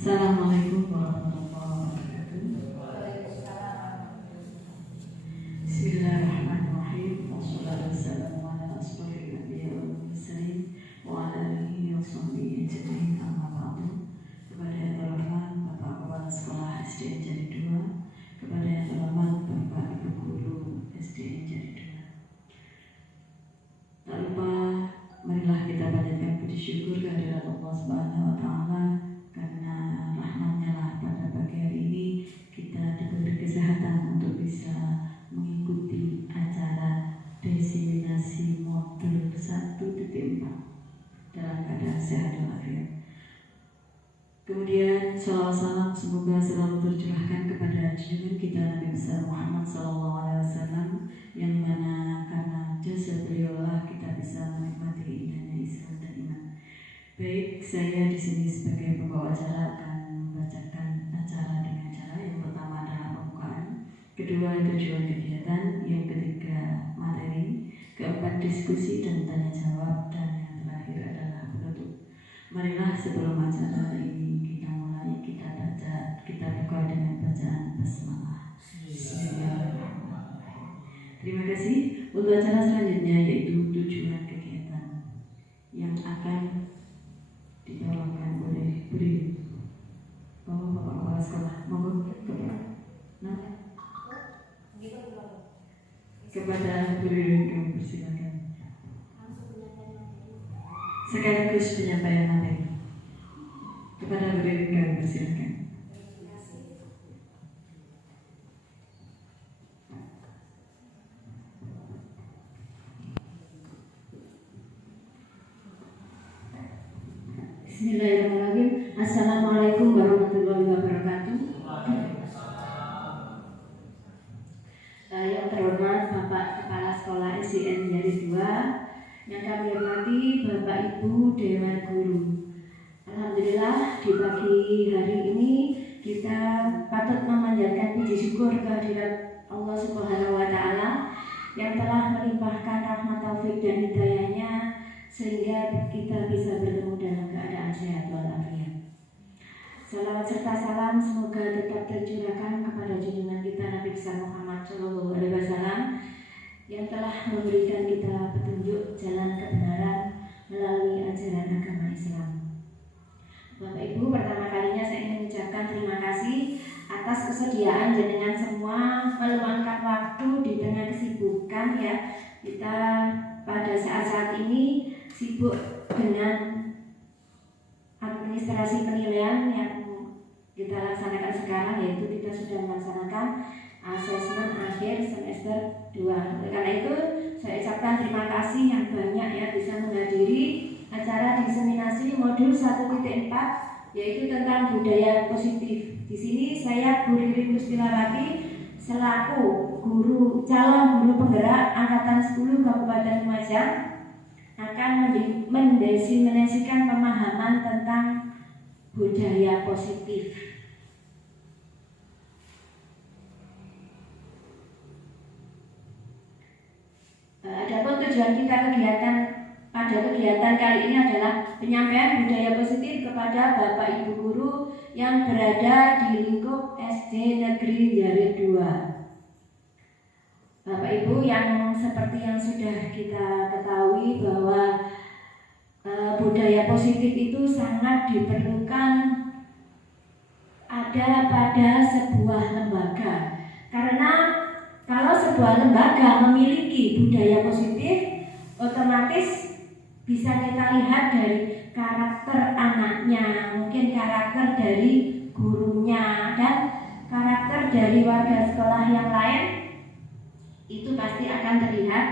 Assalamualaikum warahmatullahi wabarakatuh. Bismillahirrahmanirrahim. Wassalatu wassalamu ala asyrofil anbiya'i wal mursalin wa ala alihi wa sahbihi ajma'in. Amma ba'du. Kepada yang terhormat Bapak Kepala Sekolah SDN Jari 2, kepada yang terhormat Bapak Ibu Guru SDN Jari 2. Tak lupa marilah kita panjatkan puji syukur kehadirat Allah Subhanahu wa taala, karena rahmatnya lah pada pagi hari ini kita diberi kesehatan untuk bisa mengikuti acara diseminasi modul 1.4 dalam keadaan sehat walafiat. Kemudian salawat salam semoga selalu tercurahkan kepada junjungan kita Nabi besar Muhammad SAW, yang mana karena jasa beliau lah kita bisa menikmati indahnya Islam dan iman. Baik, saya di sini sebagai pembawa acara akan membacakan acara dengan cara yang pertama adalah pembukaan, kedua tujuan kegiatan, yang ketiga materi, keempat diskusi dan tanya jawab, dan yang terakhir adalah penutup. Marilah sebelum acara ini kita mulai, kita buka dengan bacaan basmalah. Terima kasih. Untuk acara selanjutnya yaitu tujuan kegiatan yang akan dibawakan oleh Bri. Bapak kepala sekolah, monggo kepada Bri kami persilakan. Sekaligus penyampaian materi. Kepada Bri kami persilakan. Bismillahirrahmanirrahim. Assalamualaikum warahmatullahi wabarakatuh. Yang terhormat Bapak Kepala Sekolah SDN Jari 2, yang kami hormati Bapak Ibu Dewan Guru. Alhamdulillah di pagi hari ini kita patut memanjatkan puji syukur kehadirat Allah Subhanahu wa taala yang telah melimpahkan rahmat taufik dan hidayahnya sehingga kita bisa bertemu dalam keadaan sehat walafiat. Salawat serta salam semoga tetap tercurahkan kepada junjungan kita Nabi besar Muhammad SAW, yang telah memberikan kita petunjuk jalan kebenaran melalui ajaran agama Islam. Bapak Ibu, pertama kalinya saya ingin mengucapkan terima kasih atas kesediaan jenengan semua meluangkan waktu di tengah kesibukan ya. Kita pada saat-saat ini sibuk dengan administrasi penilaian yang kita laksanakan sekarang, yaitu kita sudah melaksanakan asesmen akhir semester 2. Karena itu saya ucapkan terima kasih yang banyak ya bisa menghadiri acara diseminasi modul 1.4 yaitu tentang budaya positif. Di sini saya Bu Ririn Mustilawati selaku calon guru penggerak angkatan 10 Kabupaten Lumajang akan mendefinisikan pemahaman tentang budaya positif. Adapun tujuan kita pada kegiatan kali ini adalah penyampaian budaya positif kepada Bapak Ibu guru yang berada di lingkup SD Negeri Jari 2. Bapak Ibu, yang seperti yang sudah kita ketahui bahwa budaya positif itu sangat diperlukan ada pada sebuah lembaga. Karena kalau sebuah lembaga memiliki budaya positif, otomatis bisa kita lihat dari karakter anaknya, mungkin karakter dari gurunya, dan karakter dari warga sekolah yang lain. Itu pasti akan terlihat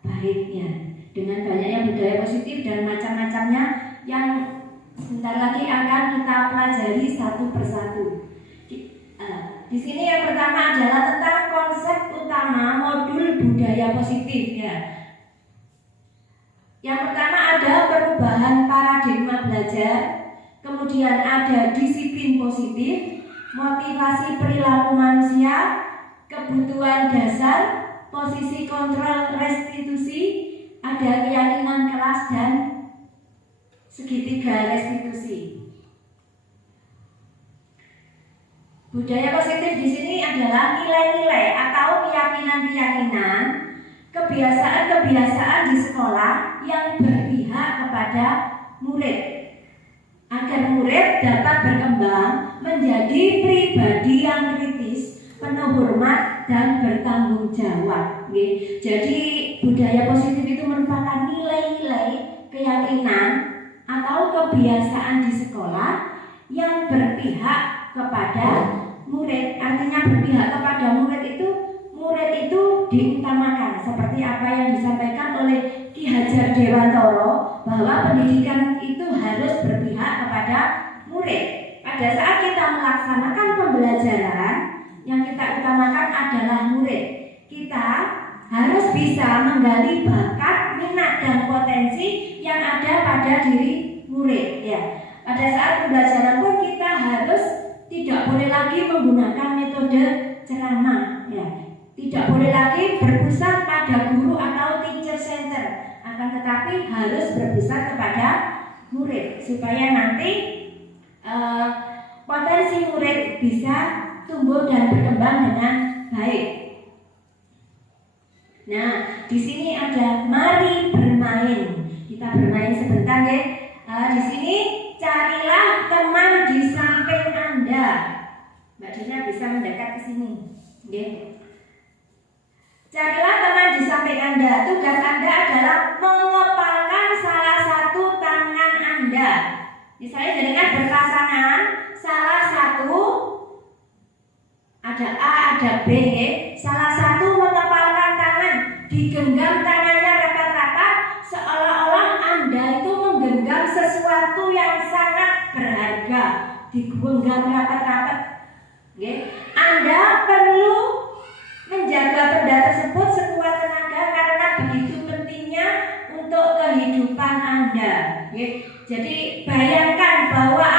baiknya dengan banyaknya budaya positif dan macam-macamnya yang sebentar lagi akan kita pelajari satu persatu. Di sini yang pertama adalah tentang konsep utama modul budaya positif ya. Yang pertama ada perubahan paradigma belajar, kemudian ada disiplin positif, motivasi perilaku manusia, kebutuhan dasar, posisi kontrol restitusi, ada keyakinan kelas dan segitiga restitusi. Budaya positif di sini adalah nilai-nilai atau keyakinan-keyakinan, kebiasaan-kebiasaan di sekolah yang berpihak kepada murid, agar murid dapat berkembang menjadi pribadi yang kritis, penuh hormat dan bertanggung jawab. Jadi budaya positif itu merupakan nilai-nilai keyakinan atau kebiasaan di sekolah yang berpihak kepada murid. Artinya berpihak kepada murid itu diutamakan, seperti apa yang disampaikan oleh Ki Hajar Dewantoro, bahwa pendidikan itu harus berpihak kepada murid. Pada saat kita melaksanakan pembelajaran, yang kita utamakan adalah murid. Kita harus bisa menggali bakat, minat dan potensi yang ada pada diri murid. Ya, pada saat pembelajaran pun kita harus tidak boleh lagi menggunakan metode ceramah. Ya, tidak boleh lagi berpusat pada guru atau teacher center, akan tetapi harus berpusat kepada murid supaya nanti potensi murid bisa tumbuh dan berkembang dengan baik. Nah, di sini ada mari bermain. Kita bermain sebentar ya. Di sini carilah teman di samping Anda. Mbak Dina bisa mendekat ke sini. Ya. Carilah teman di samping Anda. Tugas Anda adalah mengepalkan salah satu tangan Anda. Misalnya dengan berpasangan, salah satu ada A, ada B. Salah satu mengepalkan tangan, digenggam tangannya rapat-rapat, seolah-olah Anda itu menggenggam sesuatu yang sangat berharga, digenggam rapat-rapat. Anda perlu menjaga benda tersebut sekuat tenaga karena begitu pentingnya untuk kehidupan Anda. Jadi bayangkan bahwa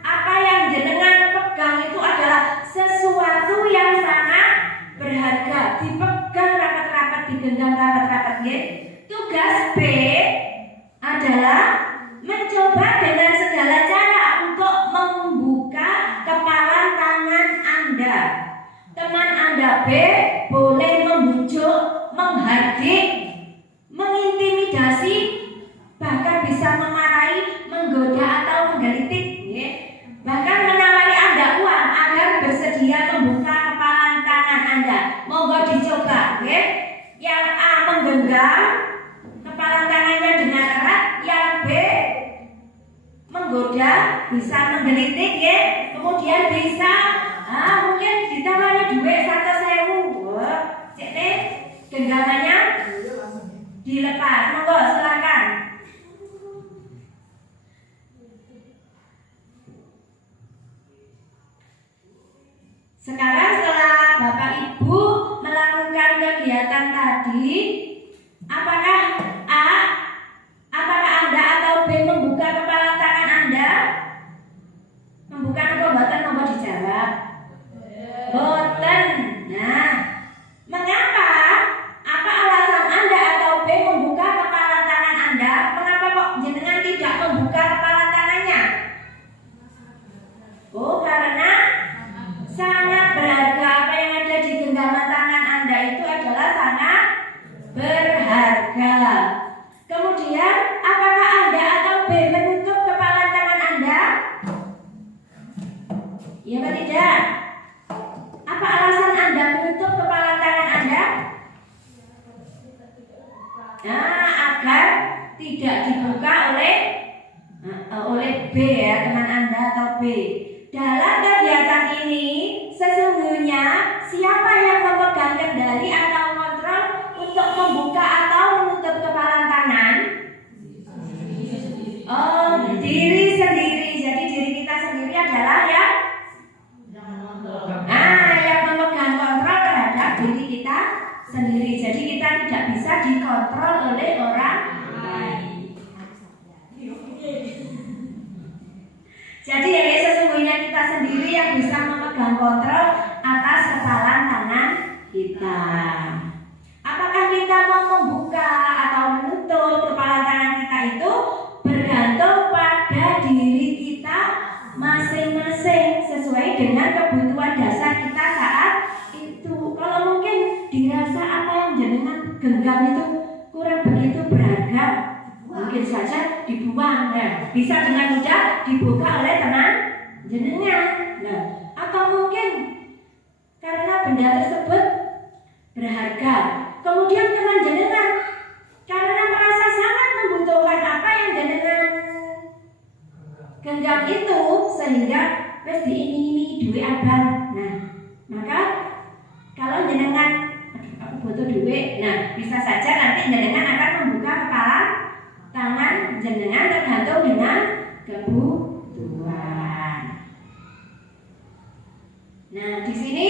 apa yang jenengan pegang itu adalah sesuatu yang sangat berharga, dipegang rapat-rapat, digenggam rapat-rapat. Tugas B adalah mencoba dengan segala cara untuk membuka kepalan tangan Anda. Teman Anda B boleh membujuk, menghardik, mengintimidasi, bahkan bisa memarahi, menggoda atau menggelitik, bahkan menawari Anda uang agar bersedia membuka kepalan tangan Anda. Monggo dicoba, Yang A menggenggam kepalan tangannya dengan erat, yang B menggoda, bisa menggelitik, kemudian bisa mungkin ditawari duit 100.000. Cek nih, genggamannya dilepas. Monggo silakan. Sekarang setelah Bapak Ibu melakukan kegiatan tadi, apakah Anda atau B membuka kepala tangan Anda? Membuka atau boten? Monggo dijawab. Boten. Nah, mengapa? Apa alasan Anda atau B membuka kepala tangan Anda? Mengapa kok jenengan tidak membuka kepala tangannya? Oh, karena sangat berharga. Apa yang ada di genggaman tangan Anda itu adalah sangat berharga. Kemudian, apakah Anda atau B menutup kepala tangan Anda? Ya atau tidak? Apa alasan Anda menutup kepala tangan Anda? Agar tidak dibuka oleh B, teman Anda atau B. Dalam kegiatan ini sesungguhnya siapa yang memegang kendali atau kontrol untuk membuka atau menutup kepala tangan? Diri sendiri. Jadi diri kita sendiri adalah yang memegang kontrol terhadap diri kita sendiri. Jadi kita tidak bisa dikontrol oleh orang lain. Jadi sesungguhnya kita sendiri yang bisa memegang kontrol atas kepalan tangan kita. Apakah kita mau membuka atau menutup kepala tangan kita itu bergantung pada diri kita masing-masing sesuai dengan kebutuhan genggam itu kurang begitu berharga, mungkin saja dibuang. Nah, bisa dengan mudah dibuka oleh teman jenengan. Nah, atau mungkin karena benda tersebut berharga, kemudian teman jenengan karena merasa sangat membutuhkan apa yang jenengan genggam itu, sehingga wes diiming-imingi duit abang. Nah, maka kalau jenengan aku butuh duit, nah bisa saja nanti jenengan akan membuka kepala tangan jenengan tergantung dengan kebutuhan. Nah, di sini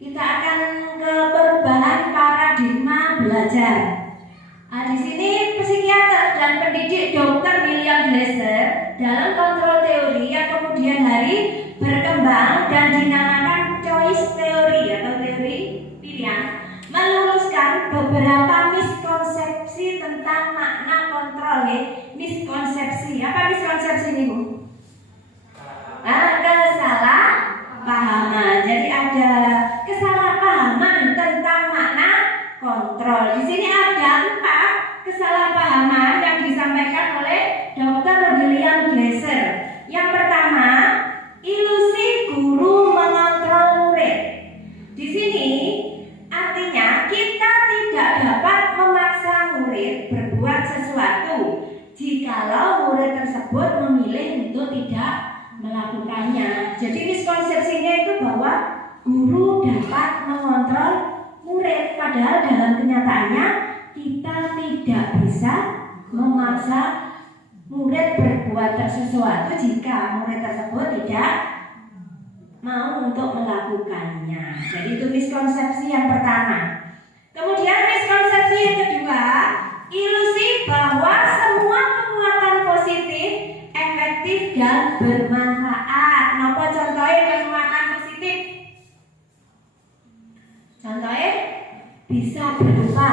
kita akan ke perubahan paradigma belajar. Nah, di sini psikiater dan pendidik Dr. William Glasser dalam kontrol teori yang kemudian hari berkembang dan dinamakan choice theory atau teori pilihan, meluruskan beberapa miskonsepsi tentang makna kontrol. Miskonsepsi, apa miskonsepsi ini, Bu? Kesalahpahaman. Jadi ada kesalahpahaman tentang makna kontrol. Di sini ada 4 kesalahpahaman yang disampaikan oleh Dr. William Glasser. Yang pertama, ilusi guru mengontrol murid. Di sini artinya kita tidak dapat memaksa murid berbuat sesuatu jikalau murid tersebut memilih untuk tidak melakukannya. Jadi miskonsepsinya itu bahwa guru dapat mengontrol murid, padahal dalam kenyataannya kita tidak bisa memaksa murid berbuat sesuatu jika murid tersebut tidak mau untuk melakukannya. Jadi itu miskonsepsi yang pertama. Kemudian miskonsepsi yang kedua, ilusi bahwa semua penguatan positif efektif dan bermanfaat. Napa contohnya penguatan positif? Contohnya bisa berupa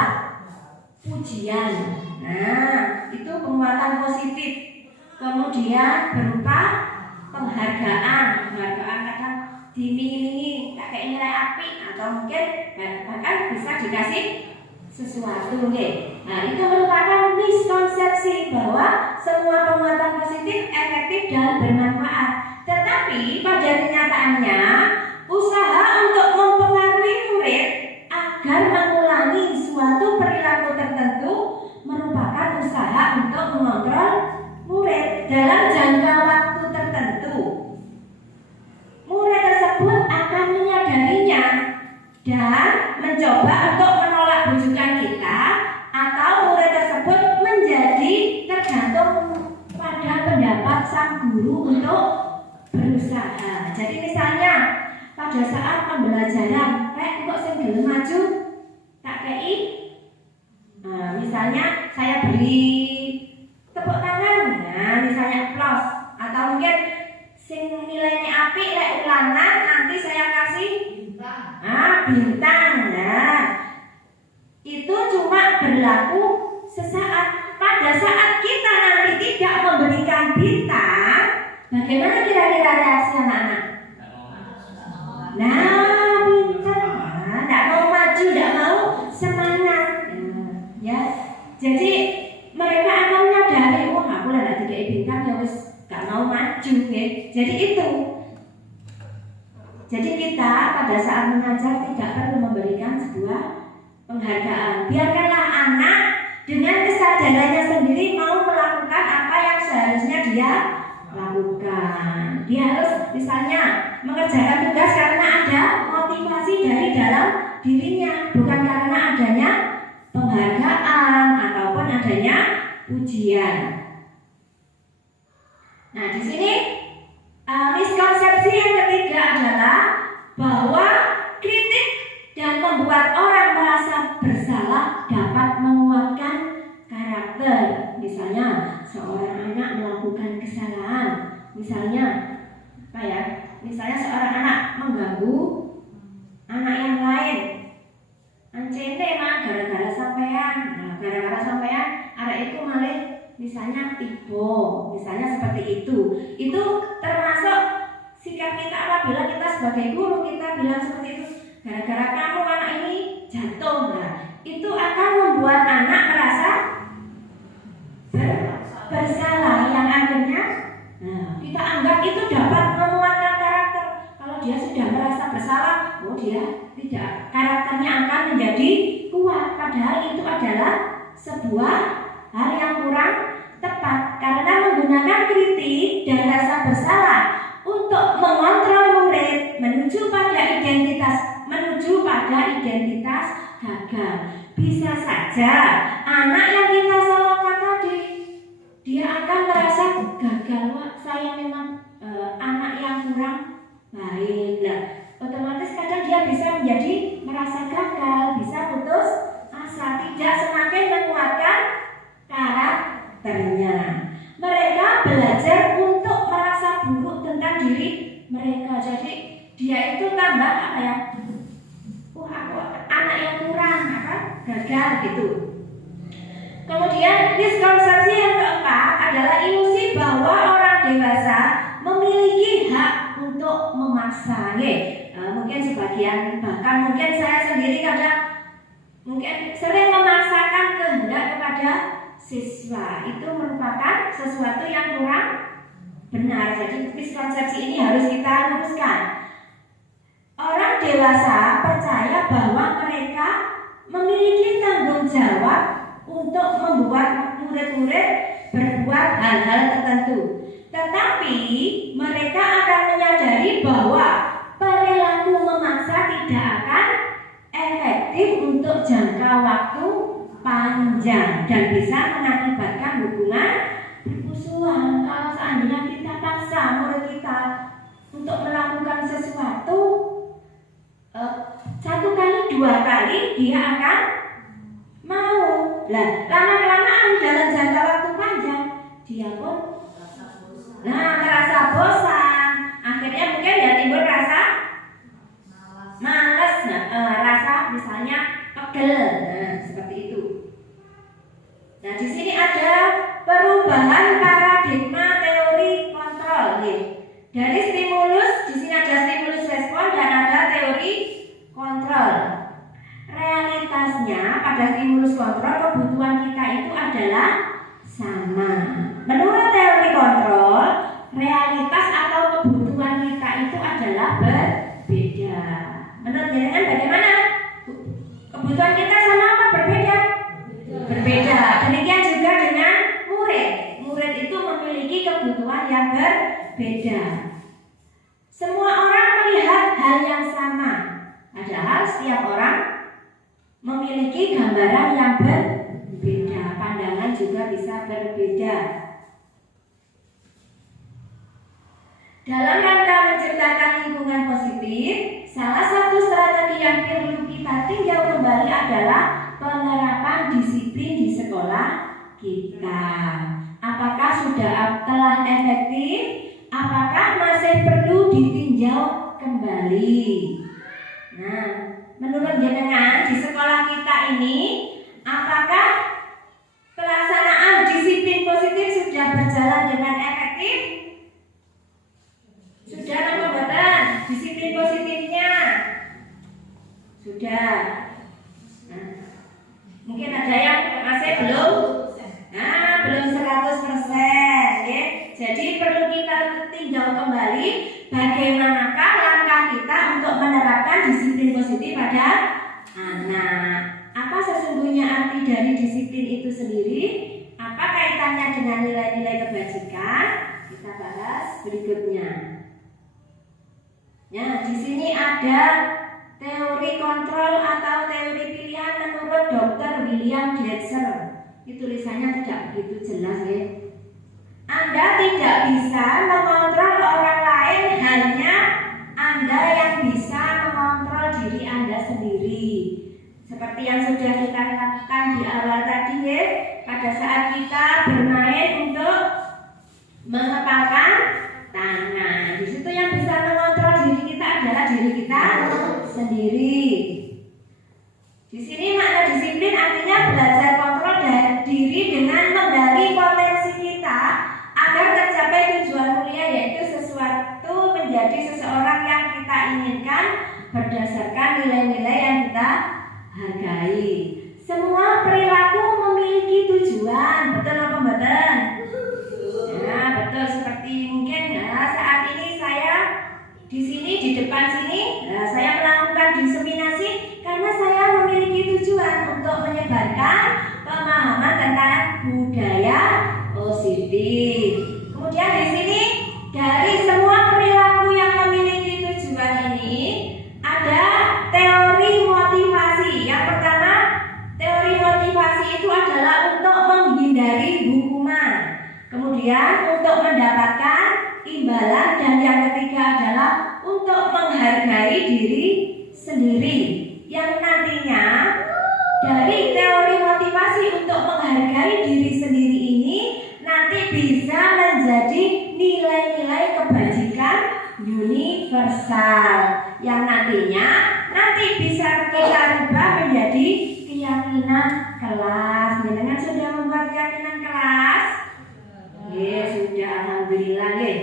pujian. Nah, itu penguatan positif. Kemudian berupa penghargaan kadang diiming-imingi kayak nilai api atau mungkin bahkan bisa dikasih sesuatu. Nah, itu merupakan miskonsepsi bahwa semua penguatan positif efektif dan bermanfaat. Tetapi pada kenyataannya usaha untuk mempengaruhi murid agar mengulangi suatu perilaku tertentu merupakan usaha untuk mengontrol murid dalam jangka waktu tertentu. Murid tersebut akan menyadarinya dan mencoba untuk menolak bujukan kita, atau murid tersebut menjadi tergantung pada pendapat sang guru untuk berusaha. Jadi misalnya pada saat pembelajaran, kok sing gelem maju tak kei. Nah, misalnya saya beri tepuk tangan, nah misalnya applause, atau mungkin sing nilainya apik lek ulangan nanti saya kasih bintang. Nah, itu cuma berlaku sesaat. Pada saat kita nanti tidak memberikan bintang, bagaimana kira-kira reaksi anak-anak? Nah, tidak mau maju, tidak mau semangat. Ya, jadi mereka akan menyadari, wah aku lah tidak dikasih bintang ya wis gak mau maju. Jadi itu. Jadi kita pada saat mengajar tidak perlu memberikan sebuah penghargaan. Biarkanlah anak dengan kesadarannya sendiri mau melakukan apa yang seharusnya dia lakukan. Dia harus misalnya mengerjakan tugas karena ada motivasi dari dalam dirinya, bukan karena adanya penghargaan ataupun adanya pujian. Nah, di sini miskonsepsi yang ketiga adalah bahwa kritik dan membuat orang merasa bersalah dapat menguatkan karakter. Misalnya seorang anak melakukan kesalahan, misalnya seorang anak mengganggu anak yang lain. Ancene mah gara-gara sampean. Nah, gara-gara sampean arek itu malah misalnya tiba, misalnya seperti itu. Itu termasuk sikap kita apabila kita sebagai guru kita bilang seperti itu. Gara-gara kamu anak ini jatuh. Nah, tidak, karakternya akan menjadi kuat. Padahal itu adalah sebuah hal yang kurang tepat, karena menggunakan kritik dan rasa bersalah untuk mengontrol murid menuju pada identitas gagal. Bisa saja anak yang kita salahkan tadi, dia akan merasa gagal. Wah, saya memang anak yang kurang baik. Nah, otomatis kadang dia bisa menjadi merasa gagal, bisa putus asa, tidak semakin menguatkan karakternya. Mereka belajar untuk merasa buruk tentang diri mereka. Jadi dia itu tambah apa ya? Aku anak yang kurang, gagal gitu. Kemudian miskonsepsi yang keempat adalah ilusi bahwa orang dewasa memiliki hak untuk memaksa. Mungkin sebagian, bahkan mungkin saya sendiri kadang mungkin sering memaksakan kehendak kepada siswa. Itu merupakan sesuatu yang kurang benar. Jadi miskonsepsi ini harus kita luruskan. Orang dewasa percaya bahwa mereka memiliki tanggung jawab untuk membuat murid-murid berbuat hal-hal tertentu. Tetapi mereka akan menyadari bahwa perilaku memaksa tidak akan efektif untuk jangka waktu panjang dan bisa mengakibatkan hubungan permusuhan. Kalau seandainya kita paksa murid kita untuk melakukan sesuatu, satu kali, dua kali dia akan mau. Lama-kelamaan dalam jangka waktu panjang dia pun merasa bosan. Akhirnya mungkin ya timbul rasa malas, rasa misalnya pegel, seperti itu. Nah, di sini ada perubahan paradigma teori kontrol. Dari stimulus, di sini ada stimulus respon dan ada teori kontrol. Realitasnya pada stimulus kontrol kebutuhan kita itu adalah sama. Menurut teori kontrol, realitas atau kebutuhan kita itu adalah berbeda. Menurut jenengan bagaimana? Kebutuhan kita sama apa berbeda? Berbeda. Demikian juga dengan murid. Murid itu memiliki kebutuhan yang berbeda. Semua orang melihat hal yang sama, padahal setiap orang memiliki gambaran yang berbeda. Pandangan juga bisa berbeda. Dalam rangka menciptakan lingkungan positif, salah satu strategi yang perlu kita tinjau kembali adalah penerapan disiplin di sekolah kita. Apakah sudah telah efektif? Apakah masih perlu ditinjau kembali? Nah, menurut jenengan di sekolah kita ini, apakah pelaksanaan disiplin positif sudah berjalan dengan efektif? Sudah atau belum? Disiplin positifnya sudah. Nah, mungkin ada yang masih belum. Belum 100%, ya. Jadi perlu kita tinjau kembali bagaimanakah langkah kita untuk menerapkan disiplin positif pada anak. Apa sesungguhnya arti dari disiplin itu sendiri? Apa kaitannya dengan nilai-nilai kebajikan? Kita bahas berikutnya. Nah, di sini ada teori kontrol atau teori pilihan menurut Dr. William Glasser. Ini tulisannya tidak begitu jelas, ya. Anda tidak bisa mengontrol orang lain, hanya Anda yang bisa mengontrol diri Anda sendiri. Seperti yang sudah kita lakukan di awal tadi, ya. Pada saat kita bermain untuk mengepalkan tangan, di situ yang bisa mengontrol diri kita adalah diri kita sendiri. Di sini makna disiplin artinya belajar kontrol diri dengan menggali potensi kita agar tercapai tujuan mulia, yaitu sesuatu menjadi seseorang yang kita inginkan berdasarkan nilai-nilai yang kita hargai. Semua perilaku memiliki tujuan, betul apa betul? Nah, betul. Seperti mungkin saat ini saya di sini di depan sini, saya melakukan diseminasi Kemudian untuk mendapatkan imbalan, dan yang ketiga adalah untuk menghargai diri sendiri, yang nantinya dari teori motivasi untuk menghargai diri sendiri ini nanti bisa menjadi nilai-nilai kebajikan universal yang nantinya bisa kita rubah menjadi keyakinan kelas. Dengan sudah membuat keyakinan kelas? Ya sudah, alhamdulillah ya.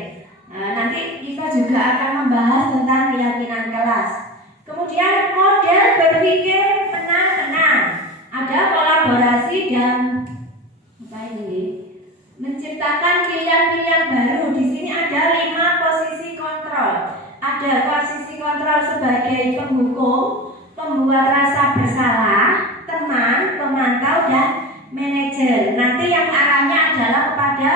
Nanti kita juga akan membahas tentang keyakinan kelas. Kemudian model berpikir tenang-tenang. Ada kolaborasi dan menciptakan pilihan-pilihan baru. Di sini ada 5 posisi kontrol. Ada posisi kontrol sebagai penghukum, pembuat rasa bersalah, teman, pemantau, dan manajer. Nanti yang arahnya adalah kepada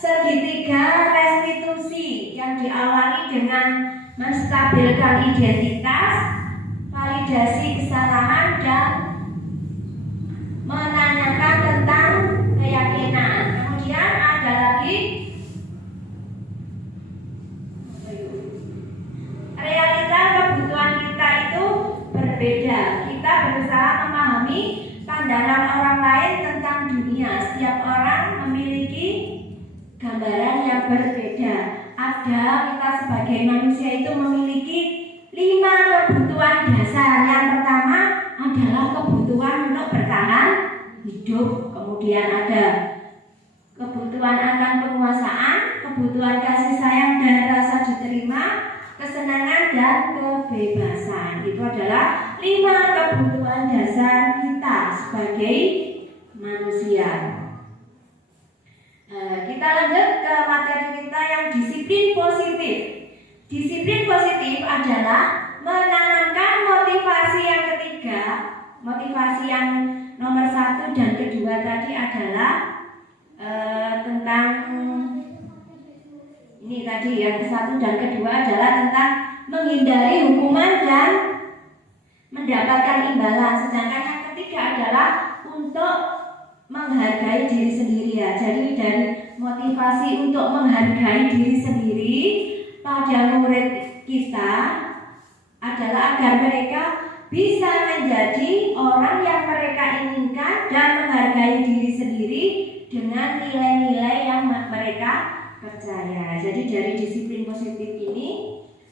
segitiga restitusi yang diawali dengan menstabilkan identitas, validasi kesalahan, dan menanyakan tentang keyakinan. Kemudian ada lagi realita kebutuhan kita itu berbeda. Kita berusaha memahami pandangan orang lain tentang dunia. Setiap orang memiliki gambaran yang berbeda. Ada, kita sebagai manusia itu memiliki 5 kebutuhan dasar. Yang pertama adalah kebutuhan untuk bertahan hidup. Kemudian ada kebutuhan akan penguasaan, kebutuhan kasih sayang dan rasa diterima, kesenangan dan kebebasan. Itu adalah 5 kebutuhan dasar kita sebagai manusia. Kita lanjut ke materi kita yang disiplin positif. Disiplin positif adalah menanamkan motivasi yang ketiga. Motivasi yang nomor 1 dan kedua tadi adalah tentang ini tadi, yang ke-1 dan kedua adalah tentang menghindari hukuman dan mendapatkan imbalan. Sedangkan yang ketiga adalah untuk menghargai diri sendiri ya. Jadi dari motivasi untuk menghargai diri sendiri pada murid kita adalah agar mereka bisa menjadi orang yang mereka inginkan dan menghargai diri sendiri dengan nilai-nilai yang mereka percaya. Jadi dari disiplin positif ini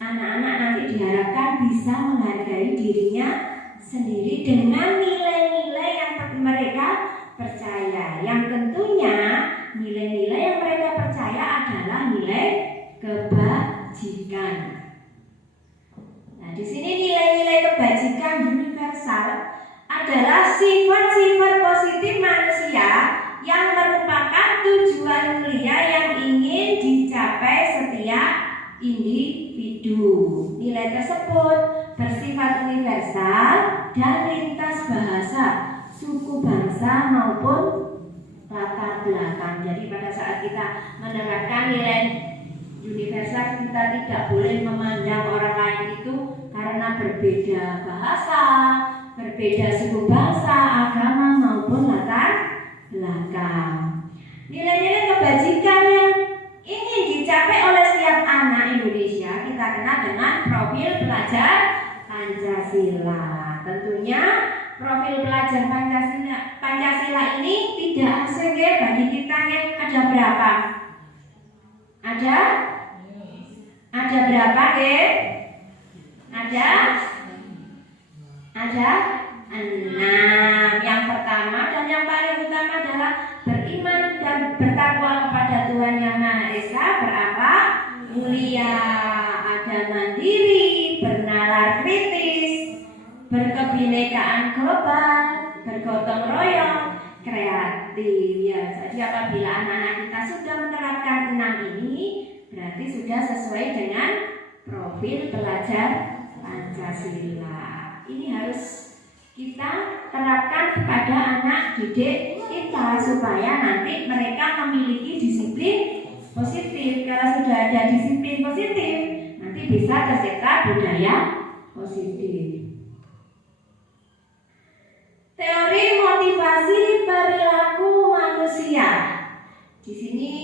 anak-anak nanti diharapkan bisa menghargai dirinya sendiri dengan nilai-nilai yang mereka percaya. Yang tentunya nilai-nilai yang mereka percaya adalah nilai kebajikan. Nah, di sini nilai-nilai kebajikan universal adalah sifat-sifat positif manusia yang merupakan tujuan mulia yang ingin dicapai setiap individu. Nilai tersebut bersifat universal dan lintas bahasa, suku, bangsa maupun latar belakang. Jadi pada saat kita menerapkan nilai universal, kita tidak boleh memandang orang lain itu karena berbeda bahasa, berbeda suku, bangsa, agama maupun latar belakang. Nilai-nilai kebajikan yang ingin dicapai oleh setiap anak Indonesia kita kenal dengan profil pelajar Pancasila. Tentunya profil pelajar Pancasila ini tidak asing ya bagi kita ya. Ada berapa? Ada berapa ya? Ada 6. Yang pertama dan yang paling utama adalah beriman dan bertakwa kepada Tuhan Yang Maha Esa, berakhlak mulia, ada mandiri, bernalar kritis, berkebinekaan global, bergotong royong, kreatif. Ya, jadi apabila anak-anak kita sudah menerapkan 6 ini, berarti sudah sesuai dengan profil pelajar Pancasila. Ini harus kita terapkan kepada anak didik kita supaya nanti mereka memiliki disiplin positif. Kalau sudah ada disiplin positif, nanti bisa tercipta budaya positif. Teori motivasi perilaku manusia. Di sini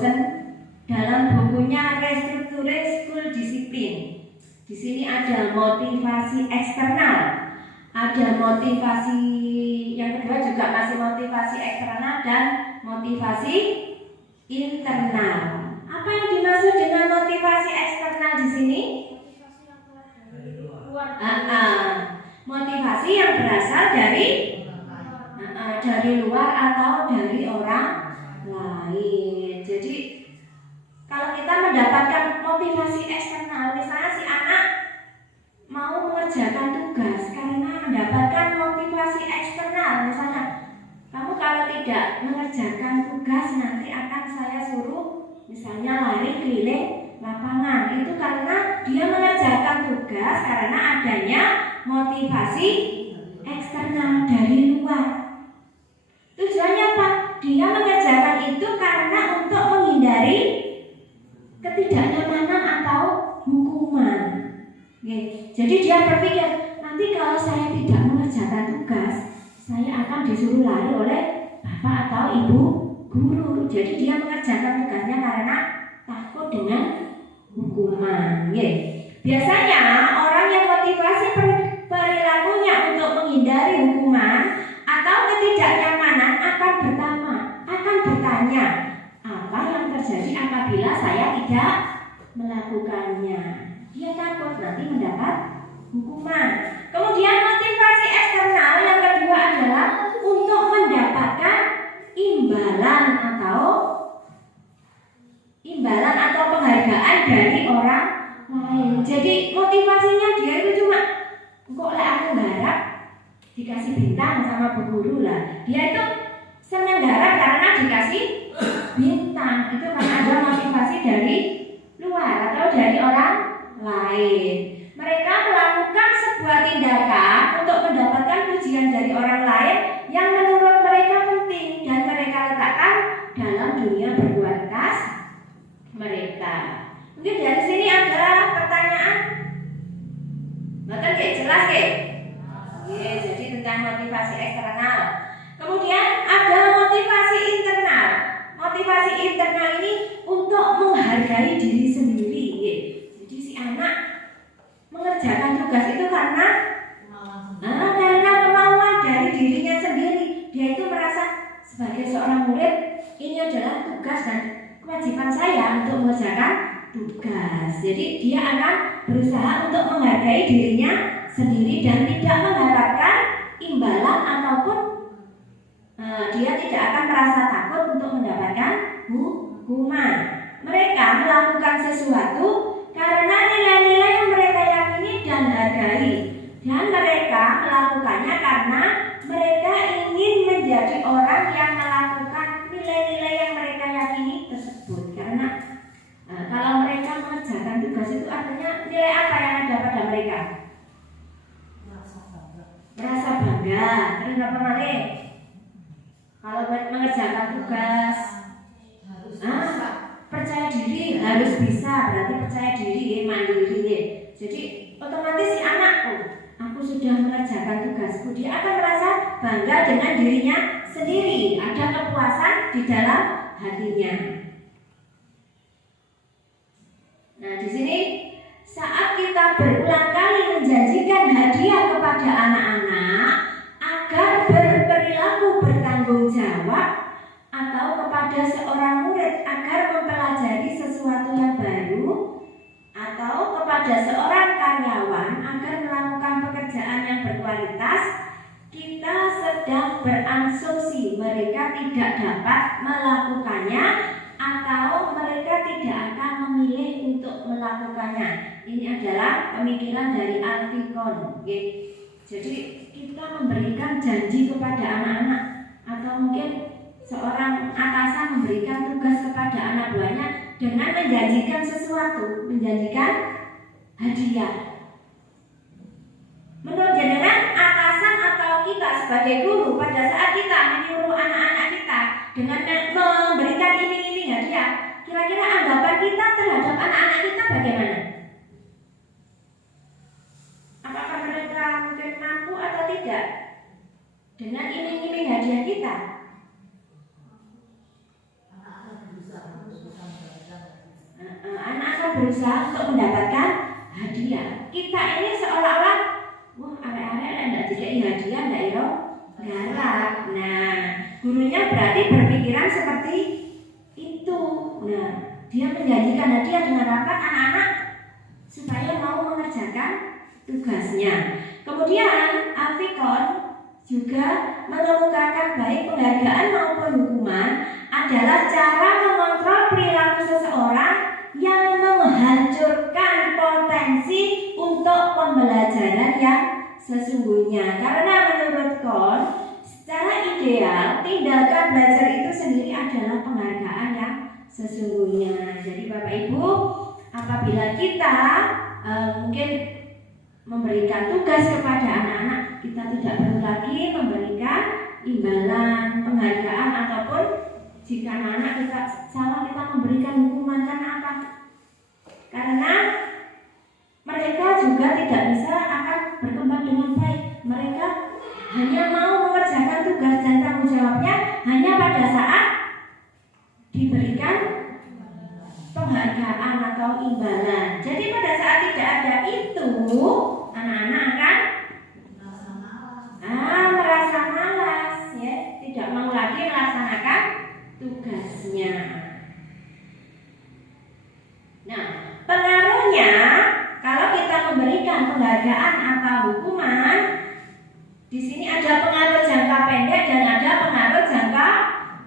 bosen dalam bukunya Restrukturis School Discipline. Di sini ada motivasi eksternal, ada motivasi yang kedua juga masih motivasi eksternal dan motivasi internal. Apa yang dimaksud dengan motivasi eksternal di sini? Motivasi yang berasal dari luar atau dari orang lain. Jadi kalau kita mendapatkan motivasi eksternal, misalnya si anak mau mengerjakan tugas karena mendapatkan motivasi eksternal, misalnya kamu kalau tidak mengerjakan tugas nanti akan saya suruh misalnya lari keliling lapangan. Itu karena dia mengerjakan tugas karena adanya motivasi eksternal dari luar. Tujuannya apa? Dia mengerjakan itu karena untuk menghindari ketidaknyamanan atau hukuman. Jadi dia berpikir, nanti kalau saya tidak mengerjakan tugas, saya akan disuruh lari oleh bapak atau ibu guru. Jadi dia mengerjakan tugasnya karena takut dengan hukuman. Biasanya orang yang motivasi perilakunya untuk menghindari hukuman atau ketidaknyamanan akan bertanya, apa yang terjadi apabila saya tidak melakukannya. Dia takut nanti mendapat hukuman. Kemudian motivasi eksternal yang kedua adalah untuk mendapatkan imbalan atau penghargaan dari orang lain. Jadi motivasinya dia itu cuma kok lah aku garap dikasih bintang sama bu guru lah. Dia itu senang garap karena dikasih bintang. Itu karena ada motivasi dari luar atau dari orang lain. Mereka melakukan sebuah tindakan untuk mendapatkan pujian dari orang lain yang menurut mereka penting dan mereka letakkan dalam dunia berkualitas mereka. Mungkin dari sini ada pertanyaan? Betul gak? Jelas gak? Jadi tentang motivasi eksternal. Kemudian ada motivasi internal. Motivasi internal ini untuk menghargai diri sendiri. Jadi si anak mengerjakan tugas itu karena kemauan dari dirinya sendiri. Dia itu merasa sebagai seorang murid, ini adalah tugas dan kewajiban saya untuk mengerjakan tugas. Jadi dia akan berusaha untuk menghargai dirinya sendiri dan tidak mengharapkan imbalan ataupun dia tidak akan merasa takut untuk mendapatkan hukuman. Mereka melakukan sesuatu karena nilai-nilai yang mereka yakini dan hargai, dan mereka melakukannya karena mereka ingin menjadi orang yang melakukan nilai-nilai yang mereka yakini tersebut. Karena kalau mereka mengerjakan tugas itu artinya nilai apa yang ada pada mereka? Merasa bangga. Terus apa lagi? Kalau mengerjakan tugas percaya diri, harus bisa, berarti percaya diri, mandiri. Jadi otomatis si anak, aku sudah mengerjakan tugasku, dia akan merasa bangga dengan dirinya sendiri, ada kepuasan di dalam hatinya. Nah, di sini saat kita berulang kali menjanjikan hadiah kepada anak-anak agar berperilaku bertanggung jawab, atau kepada seorang murid agar mempelajari sesuatu yang baru, atau kepada seorang karyawan agar melakukan pekerjaan yang berkualitas, kita sedang berasumsi mereka tidak dapat melakukannya atau mereka tidak akan memilih untuk melakukannya. Ini adalah pemikiran dari Alfikon. Jadi kita memberikan janji kepada anak-anak, atau mungkin seorang atasan memberikan tugas kepada anak buahnya dengan menjanjikan sesuatu, menjanjikan hadiah. Menurut jenengan, atasan atau kita sebagai guru pada saat kita menyuruh anak-anak kita dengan memberikan iming-iming hadiah, kira-kira anggapan kita terhadap anak-anak kita bagaimana? Apakah mereka mungkin mampu atau tidak dengan iming-iming hadiah kita? kita ini seolah-olah wah arek-arek ndak dikei hadiah ndak iro galak. Nah, gurunya berarti berpikiran seperti itu. Nah, dia menjanjikan hadiah dengan harapan anak-anak supaya mau mengerjakan tugasnya. Kemudian Afikon juga mengemukakan baik penghargaan maupun hukuman adalah cara mengontrol perilaku seseorang yang menghancurkan potensi untuk pembelajaran yang sesungguhnya. Karena menurut Kon, secara ideal tindakan belajar itu sendiri adalah penghargaan yang sesungguhnya. Jadi Bapak Ibu, apabila kita mungkin memberikan tugas kepada anak-anak, kita tidak perlu lagi memberikan imbalan, penghargaan ataupun jika anak-anak kita salah kita memberikan hukuman. Karena apa? Karena mereka juga tidak bisa akan berkembang dengan baik. Mereka hanya mau mengerjakan tugas dan tanggung jawabnya hanya pada saat diberikan penghargaan atau imbalan. Jadi pada saat tidak ada itu, anak-anak akan merasa malas, ya, tidak mau lagi melaksanakan tugasnya. Nah, pengaruhnya kalau kita memberikan penghargaan atau hukuman, di sini ada pengaruh jangka pendek dan ada pengaruh jangka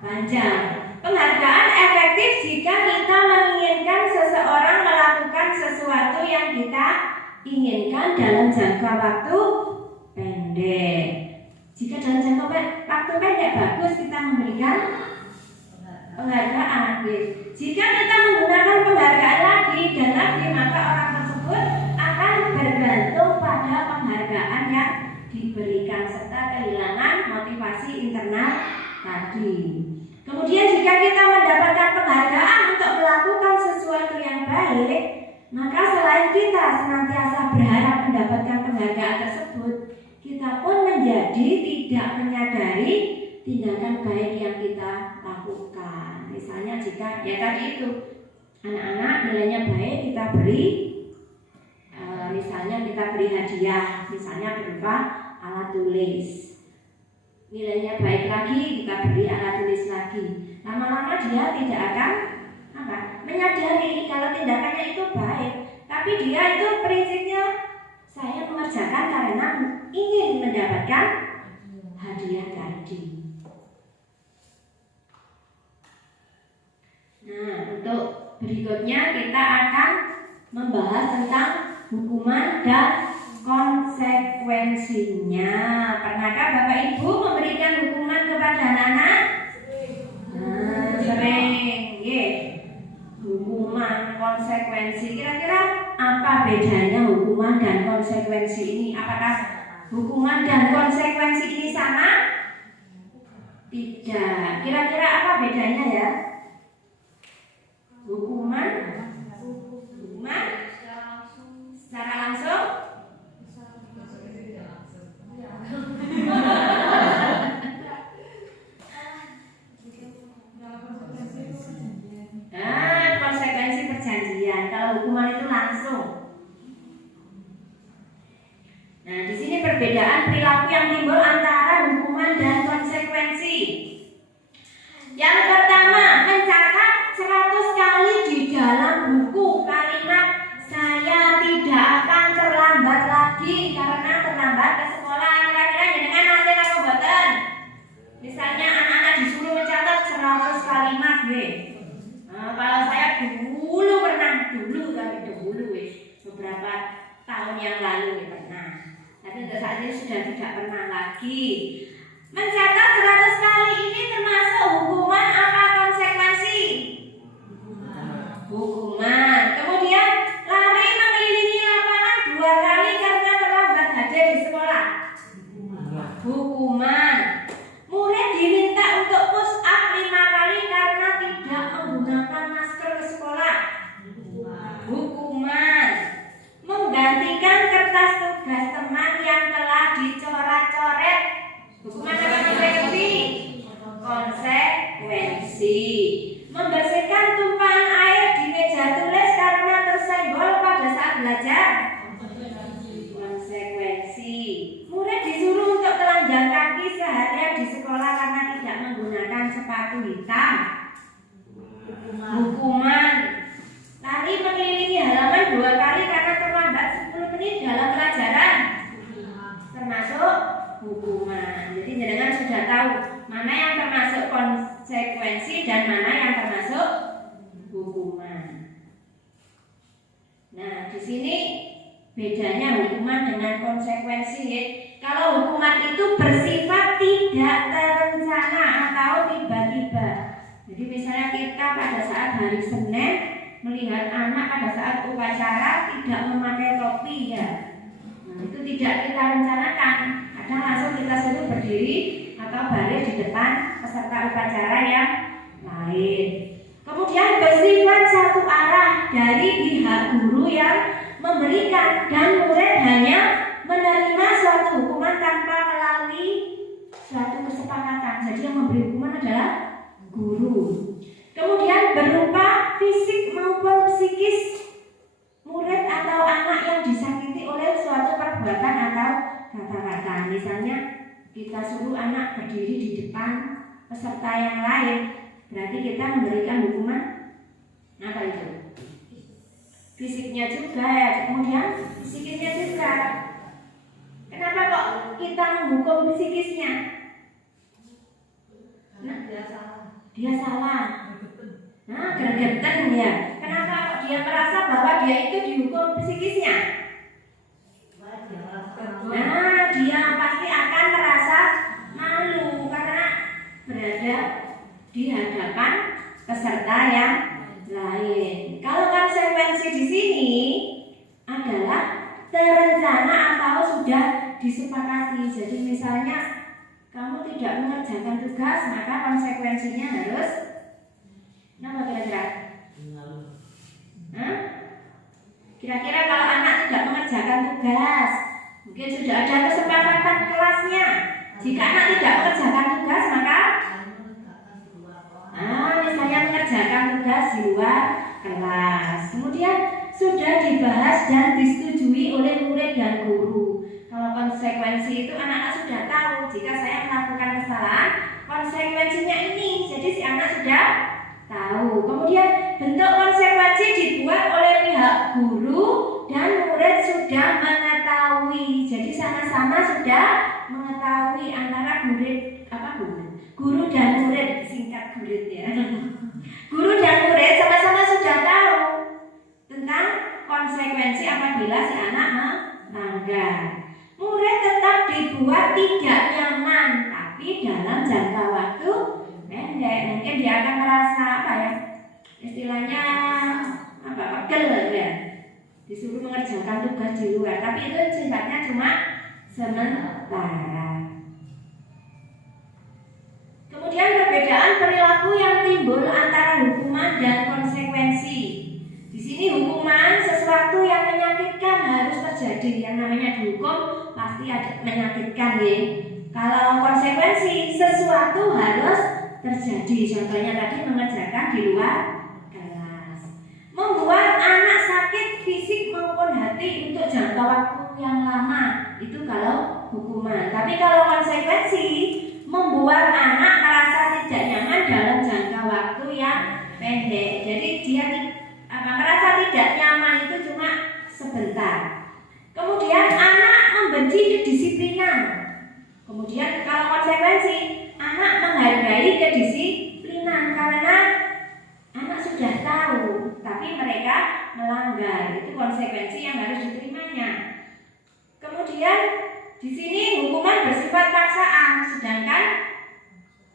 panjang. Penghargaan efektif jika kita menginginkan seseorang melakukan sesuatu yang kita inginkan dalam jangka waktu pendek. Jika dalam jangka waktu pendek bagus kita memberikan penghargaan. Jika kita menggunakan penghargaan lagi dan lagi, maka orang tersebut akan bergantung pada penghargaan yang diberikan serta kehilangan motivasi internal tadi. Kemudian jika kita mendapatkan penghargaan untuk melakukan sesuatu yang baik, maka selain kita senantiasa berharap mendapatkan penghargaan tersebut, kita pun menjadi tidak menyadari tindakan baik yang kita lakukan. Misalnya jika ya tadi itu anak-anak nilainya baik, kita beri misalnya kita beri hadiah, misalnya berupa alat tulis. Nilainya baik lagi, kita beri alat tulis lagi. Lama-lama dia tidak akan menyadari kalau tindakannya itu baik, tapi dia itu prinsipnya saya mengerjakan karena ingin mendapatkan hadiah tadi. Nah, untuk berikutnya kita akan membahas tentang hukuman dan konsekuensinya. Pernahkah Bapak Ibu memberikan hukuman kepada anak-anak? Sering. Hukuman, konsekuensi. Kira-kira apa bedanya hukuman dan konsekuensi ini? Apakah hukuman dan konsekuensi ini sama? Tidak. Kira-kira apa bedanya ya? Hukuman secara langsung. Konsekuensi perjanjian. Kalau hukuman itu langsung. Nah, di sini perbedaan perilaku yang timbul antara hukuman dan konsekuensi. Yang pertama, mencatat 100 kali di dalam buku kalimat saya tidak akan terlambat lagi karena terlambat ke sekolah. Kira-kira dengan nanti apa boten? Misalnya anak-anak disuruh mencatat 100 kalimat, kalau saya dulu beberapa tahun yang lalu pernah. Tapi untuk saat ini sudah tidak pernah lagi. Mencatat 100 kali ini termasuk hukuman apa konsekuensi? Hukuman. Kemudian lari mengelilingi lapangan 2 kali karena terlambat hadir di sekolah. Hukuman. Murid diminta untuk push up 5 kali karena tidak menggunakan masker ke sekolah. Hukuman. Menggantikan kertas tugas teman yang telah dicoret-coret. Hukuman apa konsekuensi? Konsekuensi. Membersihkan tumpahan air di meja tulis karena tersenggol pada saat belajar. hukuman. Jadi jenengan sudah tahu mana yang termasuk konsekuensi dan mana yang termasuk hukuman. Nah, di sini bedanya hukuman dengan konsekuensi ya. Kalau hukuman itu bersifat tidak terencana atau tiba-tiba. Jadi misalnya kita pada saat hari Senin melihat anak pada saat upacara tidak memakai topi ya. Nah, itu tidak kita rencanakan. Kadang langsung kita suruh berdiri atau baris di depan peserta upacara yang lain. Kemudian bersifat satu arah dari pihak guru yang memberikan dan murid hanya menerima suatu hukuman tanpa melalui suatu kesepakatan. Jadi yang memberi hukuman adalah guru. Kemudian berupa fisik maupun psikis murid atau anak yang disakiti oleh suatu perbuatan atau kata-kata. Misalnya kita suruh anak berdiri di depan peserta yang lain, berarti kita memberikan hukuman apa itu? Fisiknya juga ya, kemudian psikisnya juga. Kenapa kok kita menghukum psikisnya? Nah, dia salah. Nah, gergeten ya. Kenapa kok dia merasa bahwa dia itu dihukum psikisnya? Nah, dia pasti akan merasa malu karena berada di hadapan peserta yang lain. Kalau konsekuensi di sini adalah terencana atau sudah disepakati. Jadi misalnya kamu tidak mengerjakan tugas, maka konsekuensinya harus apa kira-kira? Kira-kira kalau anak tidak mengerjakan tugas, mungkin sudah ada kesepakatan kelasnya. Jika anak tidak mengerjakan tugas, maka misalnya mengerjakan tugas di luar kelas. Kemudian sudah dibahas dan disetujui oleh murid dan guru. Kalau konsekuensi itu anak-anak sudah tahu, jika saya melakukan kesalahan, konsekuensinya ini. Jadi si anak sudah tahu. Kemudian bentuk konsekuensi dibuat oleh pihak guru dan murid sudah mengetahui. Jadi sama-sama sudah mengetahui antara guru dan murid, singkat gurit ya. Guru dan murid sama-sama sudah tahu tentang konsekuensi apabila si anak melanggar. Murid tetap dibuat tidak nyaman, tapi dalam jangka waktu pendek. Mungkin dia akan merasa istilahnya pegel ya. Disuruh mengerjakan tugas di luar, tapi itu sifatnya cuma sementara. Kemudian perbedaan perilaku yang timbul antara hukuman dan konsekuensi. Di sini hukuman sesuatu yang menyakitkan harus terjadi. Yang namanya dihukum pasti ada menyakitkan ya. Kalau konsekuensi sesuatu harus terjadi. Contohnya tadi mengerjakan di luar kelas. Membuat anak sakit fisik maupun hati untuk jangka waktu yang lama. Itu kalau hukuman. Tapi kalau konsekuensi membuat anak merasa tidak nyaman dalam jangka waktu yang pendek. Jadi dia merasa tidak nyaman itu cuma sebentar. Kemudian anak membenci kedisiplinan. Kemudian kalau konsekuensi anak menghargai kedisiplinan karena anak sudah tahu, tapi mereka melanggar. Itu konsekuensi yang harus diterimanya. Kemudian di sini hukuman bersifat paksaan, sedangkan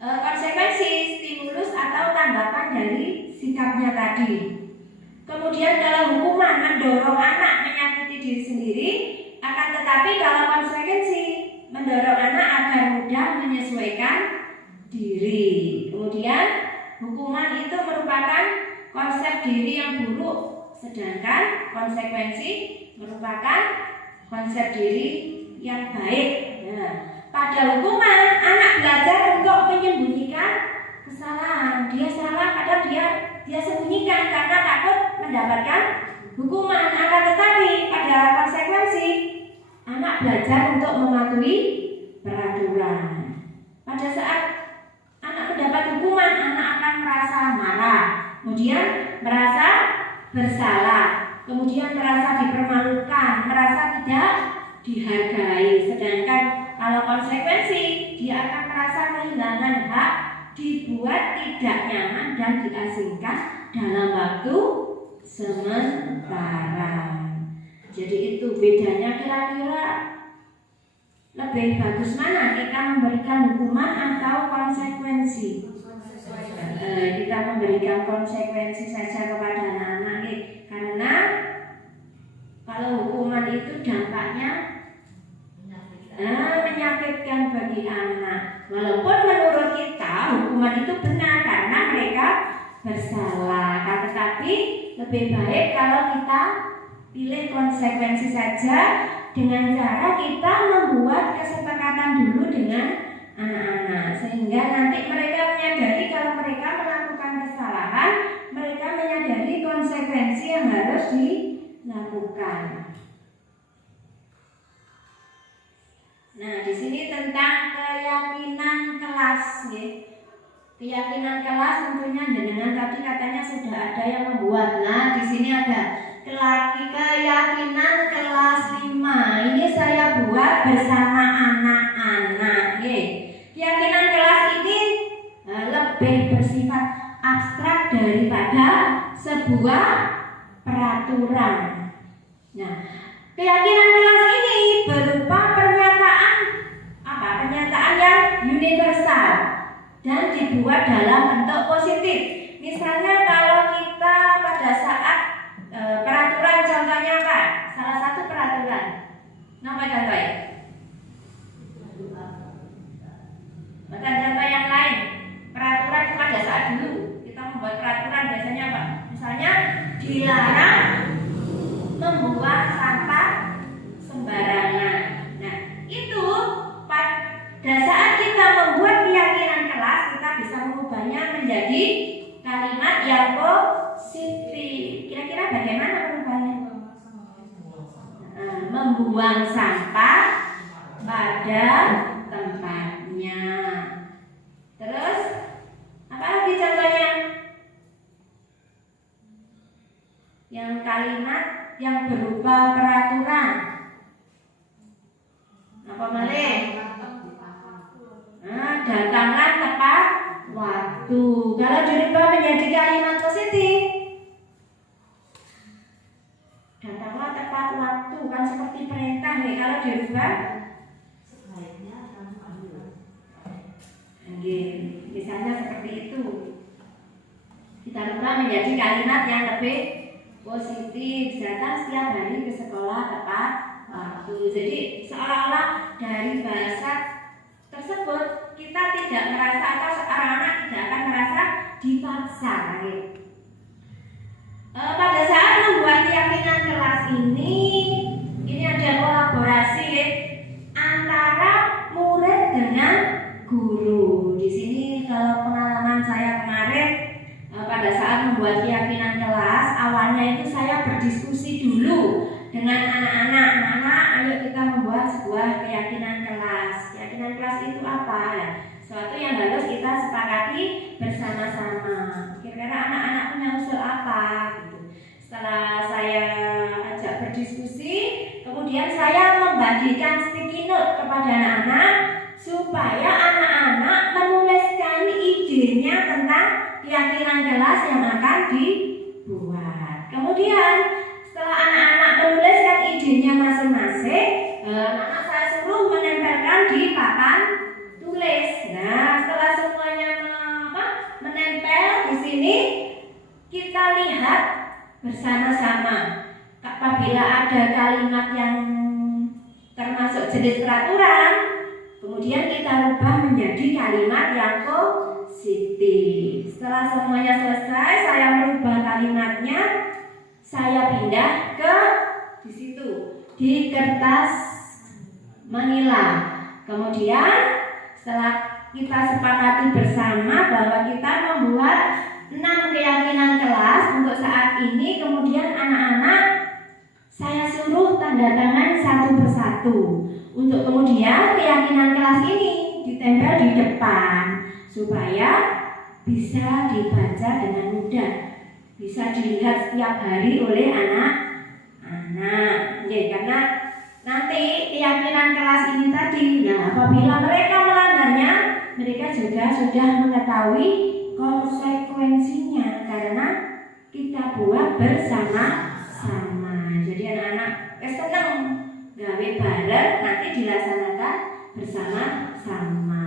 konsekuensi stimulus atau tanggapan dari sikapnya tadi. Kemudian kalau hukuman mendorong anak menyakiti diri sendiri, akan tetapi kalau konsekuensi mendorong anak agar mudah menyesuaikan diri. Kemudian hukuman itu merupakan konsep diri yang buruk, sedangkan konsekuensi merupakan konsep diri yang baik. Nah, pada hukuman anak belajar untuk menyembunyikan kesalahan. Dia salah, kadang dia sembunyikan karena takut mendapatkan hukuman. Akan tetapi pada konsekuensi anak belajar untuk mematuhi peraturan. Pada saat anak mendapat hukuman, anak akan merasa marah, kemudian merasa bersalah, kemudian merasa dipermalukan, merasa tidak dihargai. Sedangkan Kalau konsekuensi, dia akan merasa kehilangan hak, dibuat tidak nyaman dan diasingkan dalam waktu sementara. Jadi itu bedanya. Kira-kira lebih bagus mana, kita memberikan hukuman atau konsekuensi? Kita memberikan konsekuensi saja kepada anak-anak, karena kalau hukuman itu dampaknya menyakitkan bagi anak. Walaupun menurut kita hukuman itu benar karena mereka bersalah, tetapi lebih baik kalau kita pilih konsekuensi saja dengan cara kita membuat kesepakatan dulu dengan anak-anak, sehingga nanti mereka menyadari kalau mereka melakukan kesalahan, mereka menyadari konsekuensi yang harus dilakukan. Nah, di sini tentang keyakinan kelas, ya. Keyakinan kelas tentunya dengan tadi katanya sudah ada yang membuat. Nah, di sini ada keyakinan kelas 5. Ini saya buat bersama anak-anak, ya. Keyakinan kelas ini lebih bersifat abstrak daripada sebuah peraturan. Nah, keyakinan kelas ini berupa pernyataan yang universal dan dibuat dalam bentuk positif. Misalnya kalau kita pada saat peraturan, contohnya apa? Salah satu peraturan. Nama contohnya? Bukan contoh yang lain. Peraturan pada saat dulu kita membuat peraturan biasanya apa? Misalnya dilarang membuang sampah sembarangan. Nah, itu pada saat kita membuat keyakinan kelas, kita bisa mengubahnya menjadi kalimat yang positif. Kira-kira bagaimana merubahnya? Membuang sampah pada tempatnya. Terus apa lagi contohnya? Yang kalimat yang berupa peraturan. Apa malih? Datanglah tepat waktu. Kalau dirubah menjadi kalimat positif, datanglah tepat waktu, kan seperti perintah ya. Kalau dirubah misalnya seperti itu, kita rubah menjadi kalimat yang lebih positif. Datang setiap hari ke sekolah tepat waktu. Jadi seolah-olah dari bahasa tersebut kita tidak merasa, atau seorang anak tidak akan merasa dipaksa. Pada saat membuat keyakinan kelas ini ada kolaborasi antara murid dengan guru. Di sini kalau pengalaman saya kemarin pada saat membuat keyakinan kelas, awalnya itu saya berdiskusi dulu dengan anak-anak. Ayo kita membuat sebuah keyakinan kelas. Keyakinan kelas itu apa? Ya, sesuatu yang harus kita sepakati bersama-sama. Kira-kira anak-anak punya usul apa? Gitu. Setelah saya ajak berdiskusi, kemudian saya membagikan sticky note kepada anak-anak supaya anak-anak menuliskan idenya tentang keyakinan kelas yang akan dibuat. Kemudian setelah anak-anak menuliskan idenya masing-masing, anak-anak saya suruh menempelkan di papan tulis. Nah, setelah semuanya menempel di sini, kita lihat bersama-sama. Apabila ada kalimat yang termasuk jenis peraturan, kemudian kita rubah menjadi kalimat yang positif. Setelah semuanya selesai, saya merubah kalimatnya, saya pindah ke di situ, di kertas manila. Kemudian setelah kita sepakati bersama bahwa kita membuat 6 keyakinan kelas untuk saat ini, kemudian anak-anak saya suruh tanda tangan satu persatu untuk kemudian keyakinan kelas ini ditempel di depan supaya bisa dibaca dengan mudah, bisa dilihat setiap hari oleh anak-anak. Ya, karena nanti keyakinan kelas ini tadi. Nah, apabila mereka melanggarnya, mereka juga sudah mengetahui konsekuensinya karena kita buat bersama-sama. Jadi anak-anak senang gawe bareng, nanti dilaksanakan bersama-sama.